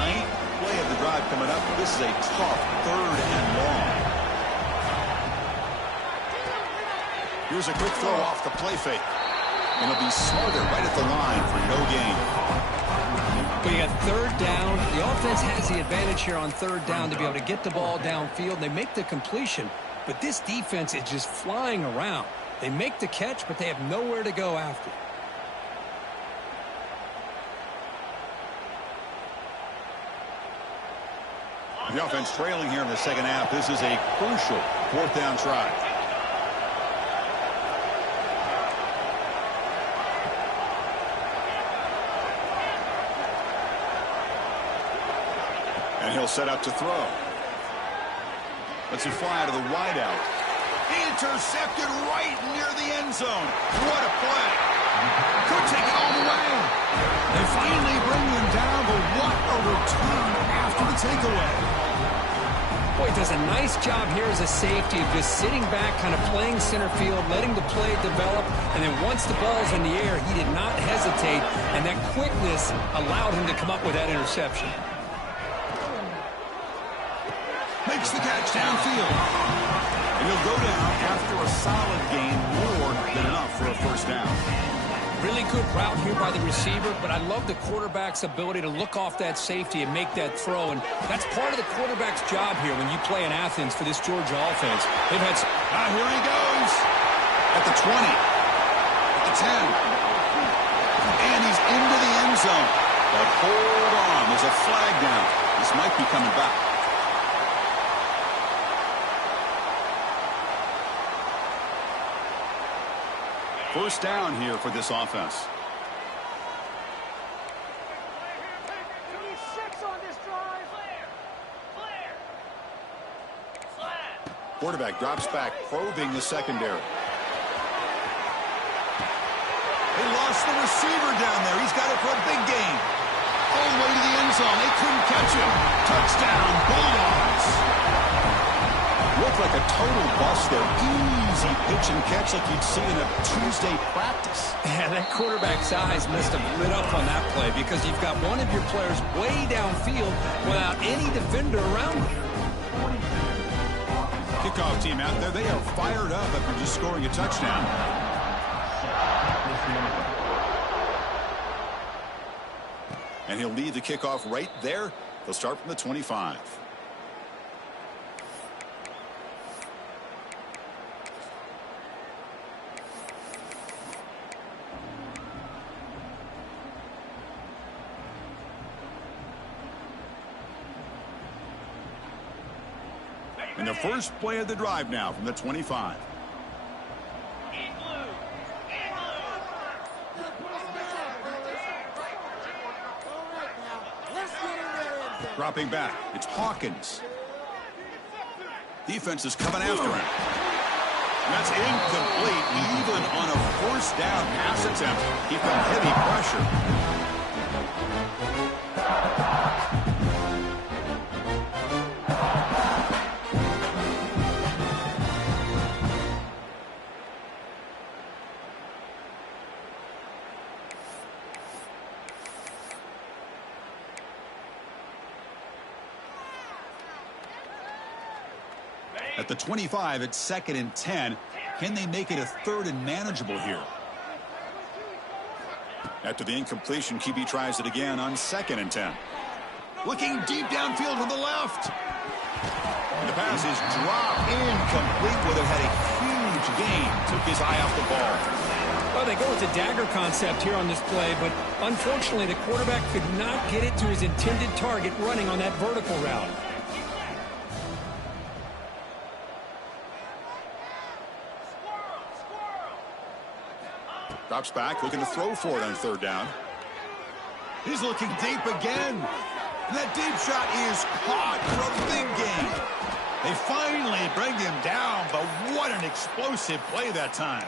Ninth play of the drive coming up. This is a tough third and long. Here's a quick throw off the play fake. And it'll be smothered right at the line for no gain. But you got third down. The offense has the advantage here on third down to be able to get the ball downfield. They make the completion, but this defense is just flying around. They make the catch, but they have nowhere to go after. The offense trailing here in the second half. This is a crucial fourth down try. And he'll set up to throw. Lets it fly out of the wideout. Intercepted right near the end zone. What a play. Could take it all the way. They finally bring him down, but what a return after the takeaway. Boy, he does a nice job here as a safety of just sitting back, kind of playing center field, letting the play develop, and then once the ball's in the air, he did not hesitate, and that quickness allowed him to come up with that interception. Makes the catch downfield. And he'll go down after a solid gain, more than enough for a first down. Really good route here by the receiver, but I love the quarterback's ability to look off that safety and make that throw, and that's part of the quarterback's job here when you play in Athens for this Georgia offense. They've had here he goes. At the 20. At the 10. And he's into the end zone. But hold on, there's a flag down. This might be coming back. First down here for this offense. Quarterback drops back, probing the secondary. They lost the receiver down there. He's got it for a big gain. All the way to the end zone. They couldn't catch him. Touchdown, Bulldogs. Looked like a total bust there. Easy pitch and catch like you'd see in a Tuesday practice. Yeah, that quarterback's eyes must have lit up on that play because you've got one of your players way downfield without any defender around him. Kickoff team out there. They are fired up after just scoring a touchdown. And he'll lead the kickoff right there. They'll start from the 25. And the first play of the drive now from the 25. Dropping back. It's Hawkins. Defense is coming after him. And that's incomplete. Even on a first down pass attempt, he felt heavy pressure. At the 25, it's 2nd and 10. Can they make it a 3rd and manageable here? After the incompletion, QB tries it again on 2nd and 10. Looking deep downfield to the left. And the pass is dropped incomplete. Well, they had a huge gain. Took his eye off the ball. Well, they go with the dagger concept here on this play, but unfortunately the quarterback could not get it to his intended target running on that vertical route. Drops back, looking to throw for it on 3rd down. He's looking deep again. And that deep shot is caught for a big gain. They finally bring him down, but what an explosive play that time.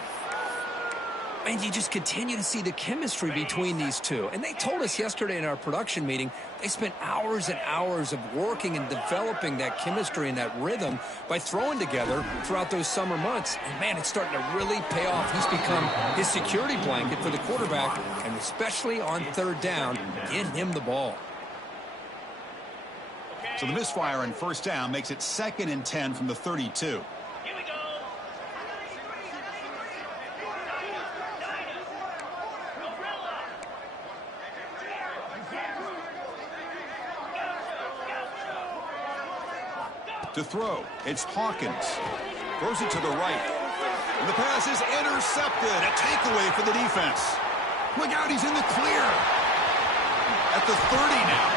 And you just continue to see the chemistry between these two. And they told us yesterday in our production meeting, they spent hours and hours of working and developing that chemistry and that rhythm by throwing together throughout those summer months. And, man, it's starting to really pay off. He's become his security blanket for the quarterback, and especially on 3rd down, get him the ball. So the misfire on 1st down makes it 2nd and 10 from the 32. To throw, it's Hawkins. Throws it to the right. And the pass is intercepted. A takeaway for the defense. Look out, he's in the clear. At the 30 now.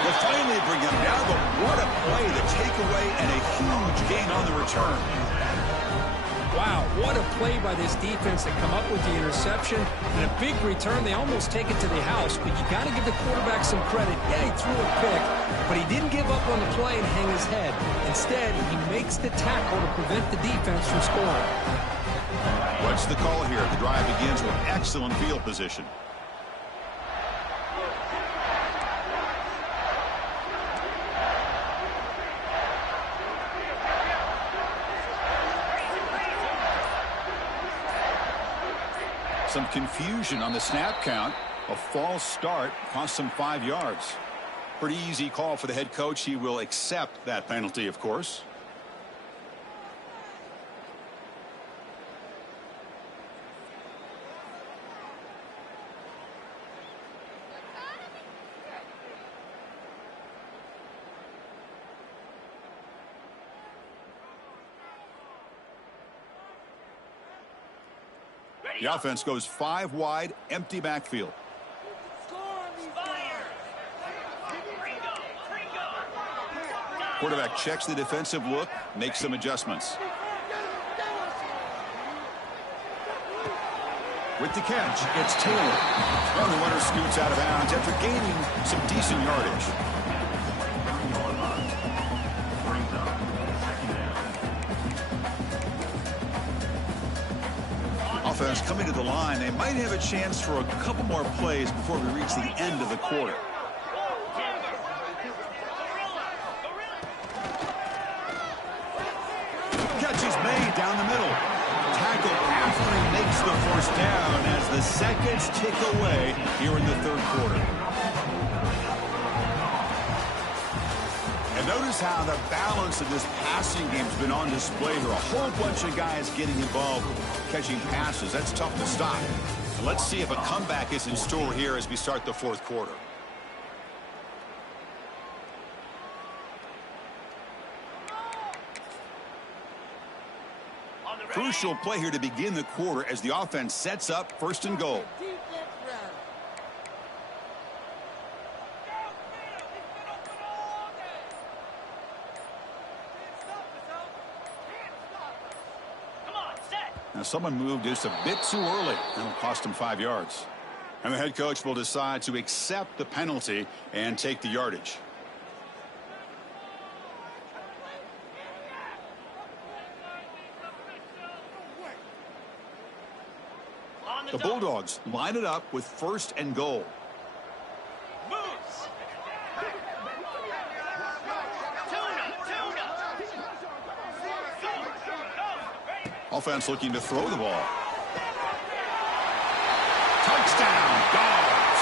They'll finally bring him down, but what a play. The takeaway and a huge gain on the return. Wow, what a play by this defense to come up with the interception. And a big return. They almost take it to the house, but you got to give the quarterback some credit. Yeah, he threw a pick, but he didn't give up on the play and hang his head. Instead, he makes the tackle to prevent the defense from scoring. What's the call here? The drive begins with excellent field position. Some confusion on the snap count. A false start cost them 5 yards. Pretty easy call for the head coach. He will accept that penalty, of course. The offense goes 5 wide, empty backfield. Quarterback checks the defensive look, makes some adjustments. With the catch, it's Taylor. And the runner scoots out of bounds after gaining some decent yardage. Offense coming to the line. They might have a chance for a couple more plays before we reach the end of the quarter. Catch is made down the middle. Tackle after makes the first down as the seconds tick away here in the third quarter. And notice how the balance of this passing game has been on display here. A whole bunch of guys getting involved catching passes. That's tough to stop. And let's see if a comeback is in store here as we start the fourth quarter. Crucial play here to begin the quarter as the offense sets up first and goal. Now someone moved just a bit too early. That'll cost him 5 yards. And the head coach will decide to accept the penalty and take the yardage. The Bulldogs line it up with first and goal. Offense looking to throw the ball. Touchdown, Dogs.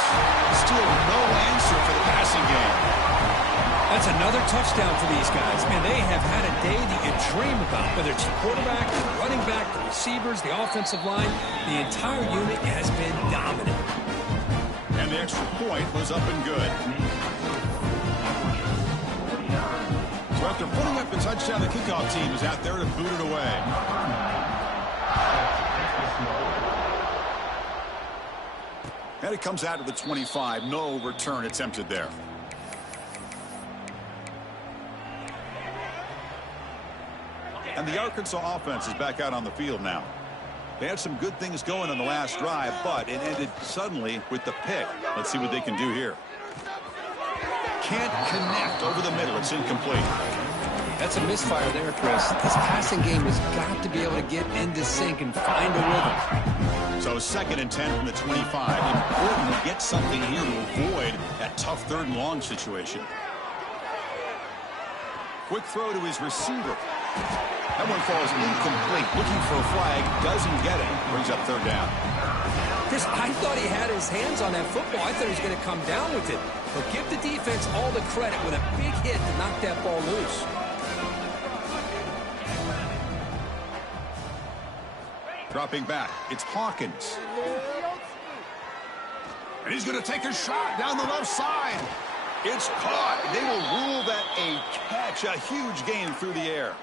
Still no answer for the passing game. That's another touchdown for these guys. Man, they have had a day that you dream about. Whether it's the quarterback, the running back, the receivers, the offensive line, the entire unit has been dominant. And the extra point was up and good. So after putting up the touchdown, the kickoff team is out there to boot it away. And it comes out to the 25. No return attempted there. And the Arkansas offense is back out on the field now. They had some good things going on the last drive, but it ended suddenly with the pick. Let's see what they can do here. Can't connect over the middle. It's incomplete. That's a misfire there, Chris. This passing game has got to be able to get into sync and find a rhythm. So 2nd and 10 from the 25. Important to get something here to avoid that tough 3rd and long situation. Quick throw to his receiver. That one falls incomplete. Looking for a flag. Doesn't get it. Brings up 3rd down. Chris, I thought he had his hands on that football. I thought he was going to come down with it. But give the defense all the credit with a big hit to knock that ball loose. Dropping back, it's Hawkins. And he's going to take a shot down the left side. It's caught. They will rule that a catch, a huge gain through the air.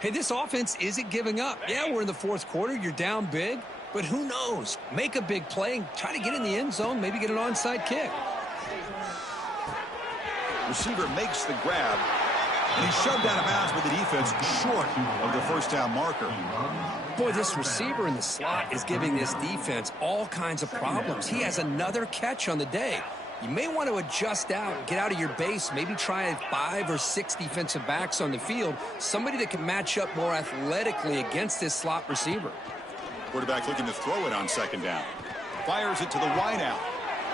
Hey, this offense isn't giving up. Yeah, we're in the 4th quarter. You're down big. But who knows? Make a big play and try to get in the end zone, maybe get an onside kick. Receiver makes the grab. And he's shoved out of bounds with the defense short of the first down marker. Boy, this receiver in the slot is giving this defense all kinds of problems. He has another catch on the day. You may want to adjust out, get out of your base, maybe try 5 or 6 defensive backs on the field, somebody that can match up more athletically against this slot receiver. Quarterback looking to throw it on second down. Fires it to the wideout.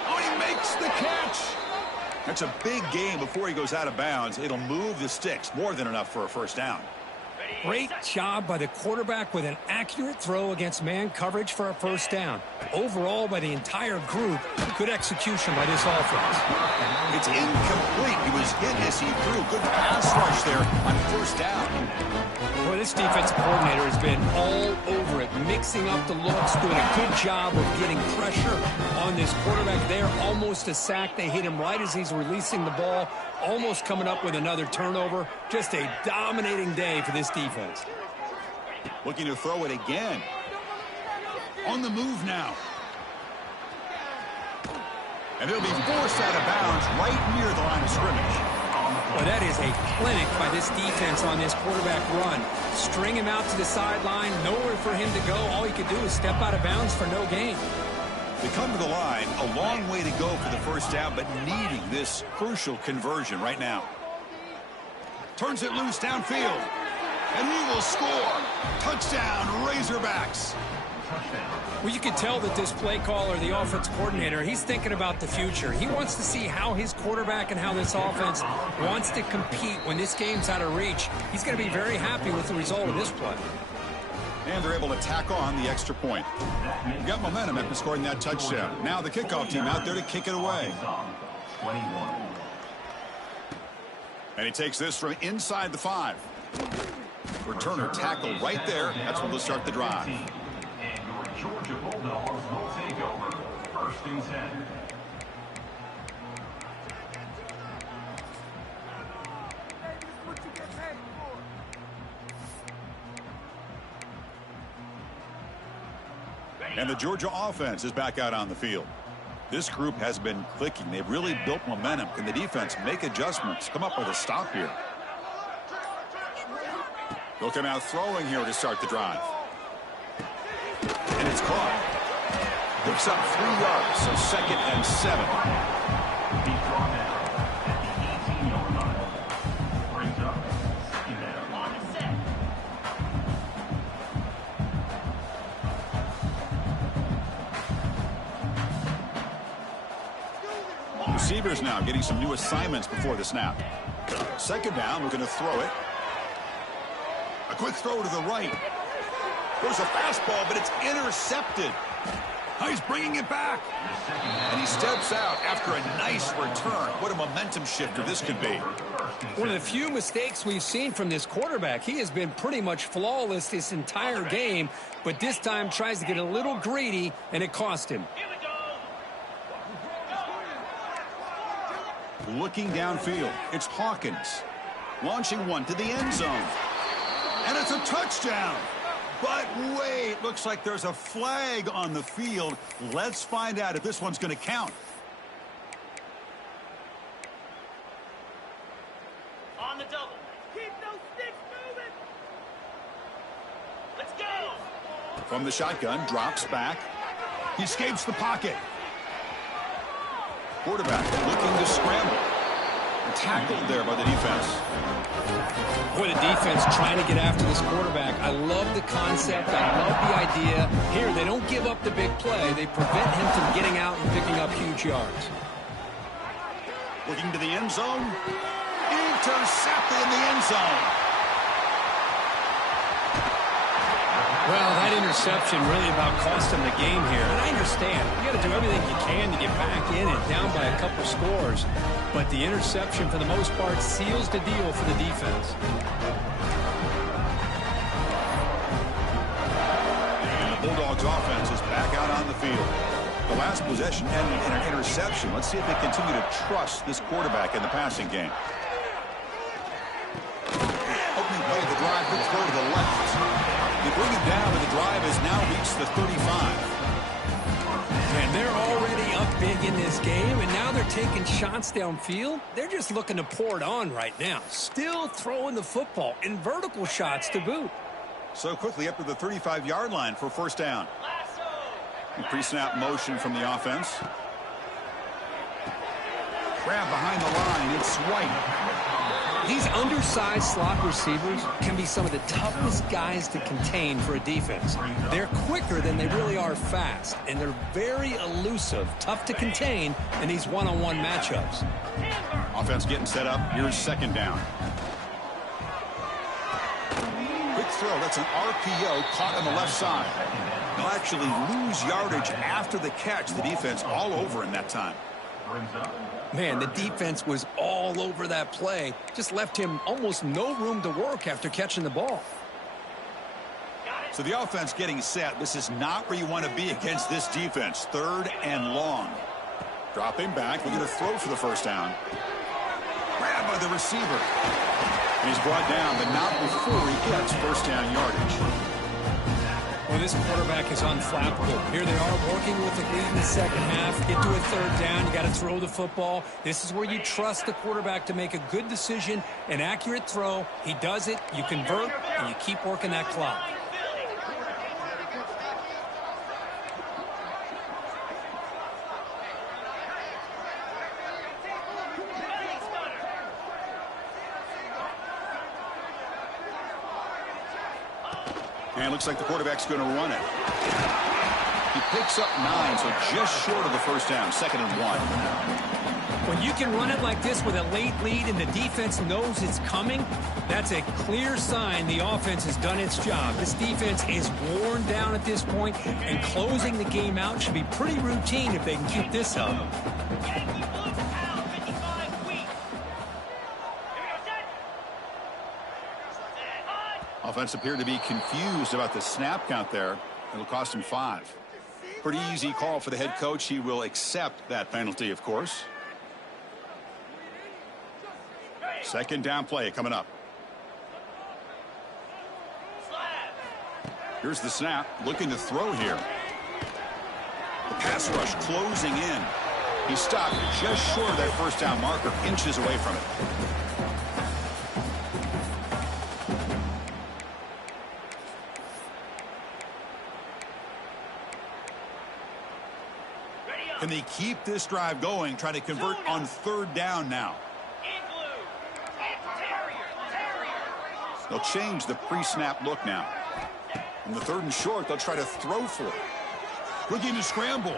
Oh, he makes the catch. That's a big gain before he goes out of bounds. It'll move the sticks, more than enough for a first down. Great job by the quarterback with an accurate throw against man coverage for a first down. Overall, by the entire group, good execution by this offense. It's incomplete. He was hit as he threw. Good pass rush there on first down. Boy, this defensive coordinator has been all over it, mixing up the looks, doing a good job of getting pressure on this quarterback there. Almost a sack. They hit him right as he's releasing the ball, almost coming up with another turnover. Just a dominating day for this defense. Looking to throw it again. On the move now. And they'll be forced out of bounds right near the line of scrimmage. Well, that is a clinic by this defense on this quarterback run. String him out to the sideline, nowhere for him to go. All he could do is step out of bounds for no gain. They come to the line, a long way to go for the first down, but needing this crucial conversion right now. Turns it loose downfield, and he will score. Touchdown, Razorbacks. Well, you can tell that this play caller, the offense coordinator, he's thinking about the future. He wants to see how his quarterback and how this offense wants to compete when this game's out of reach. He's going to be very happy with the result of this play. And they're able to tack on the extra point. Got momentum after scoring that touchdown. Now the kickoff team out there to kick it away. And he takes this from inside the 5. Returner tackle right there. That's when they'll start the drive. Georgia Bulldogs will take over. First and 10. And the Georgia offense is back out on the field. This group has been clicking. They've really built momentum. Can the defense make adjustments? Come up with a stop here. They'll come out throwing here to start the drive. And it's caught. Picks up 3 yards, so 2nd and 7. He's brought down at the 18-yard line. Brings up 2nd down. Receivers now getting some new assignments before the snap. 2nd down, looking to throw it. A quick throw to the right. There's a fastball, but it's intercepted. Oh, he's bringing it back. And he steps out after a nice return. What a momentum shifter this could be. One of the few mistakes we've seen from this quarterback. He has been pretty much flawless this entire game, but this time tries to get a little greedy, and it cost him. Looking downfield, it's Hawkins. Launching one to the end zone. And it's a touchdown. But wait, looks like there's a flag on the field. Let's find out if this one's going to count. On the double. Keep those sticks moving. Let's go. From the shotgun, drops back. He escapes the pocket. Quarterback looking to scramble. Tackled there by the defense. Boy, the defense trying to get after this quarterback. I love the concept. I love the idea. Here, they don't give up the big play. They prevent him from getting out and picking up huge yards. Looking to the end zone. Intercepted in the end zone. Well, that interception really about cost him the game here. And I understand. You got to do everything you can to get back in and down by a couple scores. But the interception, for the most part, seals the deal for the defense. And the Bulldogs offense is back out on the field. The last possession ended in an interception. Let's see if they continue to trust this quarterback in the passing game. Opening play of the drive, quick throw to the left. They bring him down, but the drive has now reached the 35. And they're already up big in this game, and now they're taking shots downfield. They're just looking to pour it on right now. Still throwing the football and vertical shots to boot. So quickly up to the 35-yard line for first down. Pre-snap motion from the offense. Grab behind the line. It's White. These undersized slot receivers can be some of the toughest guys to contain for a defense. They're quicker than they really are fast, and they're very elusive, tough to contain in these one-on-one matchups. Offense getting set up. Here's second down. Quick throw. That's an RPO caught on the left side. They'll actually lose yardage after the catch. The defense all over him that time. Man, the defense was all over that play. Just left him almost no room to work after catching the ball. So the offense getting set. This is not where you want to be against this defense. Third and long. Dropping back. We're going to throw for the first down. Grabbed by the receiver. And he's brought down, but not before he gets first down yardage. Well, this quarterback is unflappable. Here they are working with the lead in the second half. Get to a third down. You got to throw the football. This is where you trust the quarterback to make a good decision, an accurate throw. He does it. You convert, and you keep working that clock. And looks like the quarterback's going to run it. He picks up 9, so just short of the first down. 2nd and 1. When you can run it like this with a late lead and the defense knows it's coming, that's a clear sign the offense has done its job. This defense is worn down at this point, and closing the game out should be pretty routine if they can keep this up. Offense appeared to be confused about the snap count there. It'll cost him 5. Pretty easy call for the head coach. He will accept that penalty, of course. Second down play coming up. Here's the snap. Looking to throw here. The pass rush closing in. He stopped just short of that first down marker, inches away from it. Can they keep this drive going, trying to convert on third down now? They'll change the pre-snap look now. In the 3rd and short, they'll try to throw for it. Looking to scramble.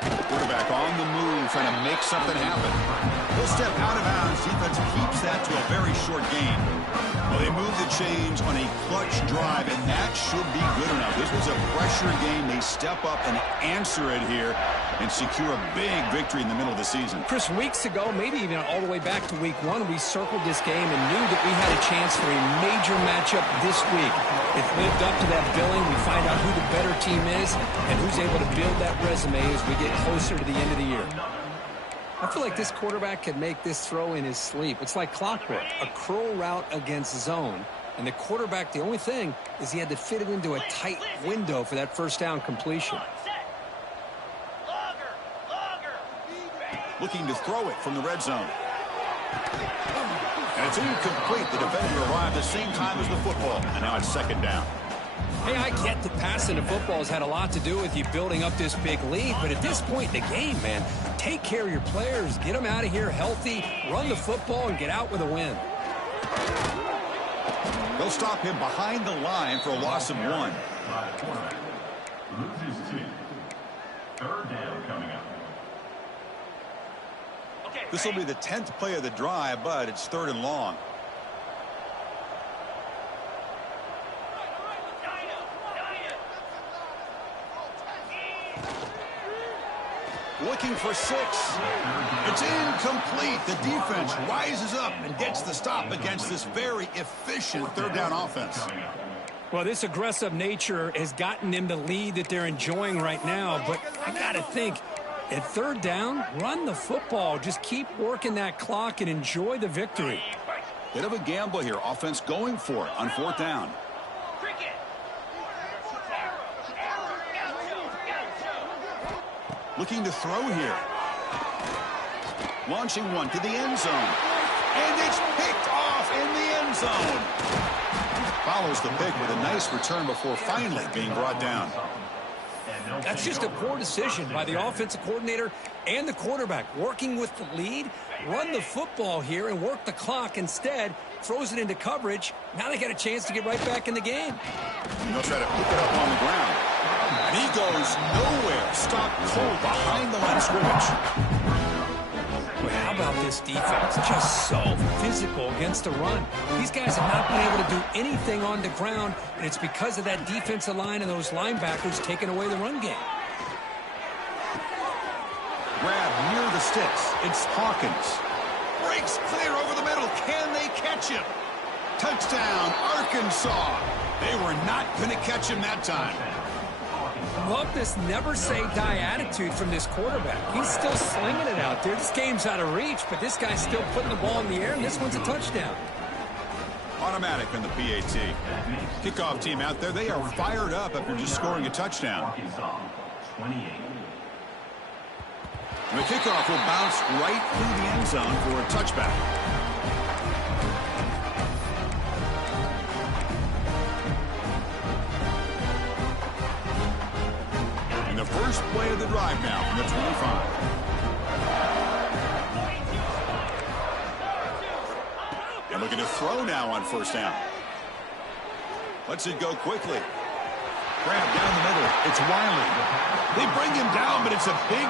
Quarterback on the move, trying to make something happen. He'll step out of bounds. Defense keeps that to a very short gain. Well, they move the chains on a clutch drive, and that should be good enough. This was a pressure game. They step up and answer it here and secure a big victory in the middle of the season. Chris, weeks ago, maybe even all the way back to week 1, we circled this game and knew that we had a chance for a major matchup this week. It lived up to that billing. We find out who the better team is and who's able to build that resume as we get closer to the end of the year. I feel like this quarterback could make this throw in his sleep. It's like clockwork, a curl route against zone. And the quarterback, the only thing is he had to fit it into a tight window for that first down completion. Looking to throw it from the red zone. And it's incomplete. The defender arrived at the same time as the football. And now it's 2nd down. Hey, I get that passing the football has had a lot to do with you building up this big lead, but at this point in the game, man, take care of your players, get them out of here healthy, run the football, and get out with a win. They'll stop him behind the line for a loss of 1. Loses 2. 3rd down coming up. This will be the 10th play of the drive, but it's 3rd and long. Looking for 6. It's incomplete. The defense rises up and gets the stop against this very efficient 3rd down offense. Well, this aggressive nature has gotten them the lead that they're enjoying right now, but I got to think, at 3rd down, run the football. Just keep working that clock and enjoy the victory. Bit of a gamble here. Offense going for it on 4th down. Looking to throw here. Launching one to the end zone. And it's picked off in the end zone. Follows the pick with a nice return before finally being brought down. That's just a poor decision by the offensive coordinator and the quarterback. Working with the lead, run the football here and work the clock instead. Throws it into coverage. Now they got a chance to get right back in the game. And he'll try to pick it up on the ground. And he goes nowhere. Stopped cold behind the line of scrimmage. But how about this defense? Just so physical against the run. These guys have not been able to do anything on the ground, and it's because of that defensive line and those linebackers taking away the run game. Grab near the sticks. It's Hawkins. Breaks clear over the middle. Can they catch him? Touchdown, Arkansas. They were not going to catch him that time. Love this never-say-die attitude from this quarterback. He's still slinging it out there. This game's out of reach, but this guy's still putting the ball in the air, and this one's a touchdown. Automatic on the PAT. Kickoff team out there, they are fired up after just scoring a touchdown. And the kickoff will bounce right through the end zone for a touchback. And the first play of the drive now from the 25. And looking to throw now on first down. Lets it go quickly. Grab down the middle. It's Wiley. They bring him down, but it's a big...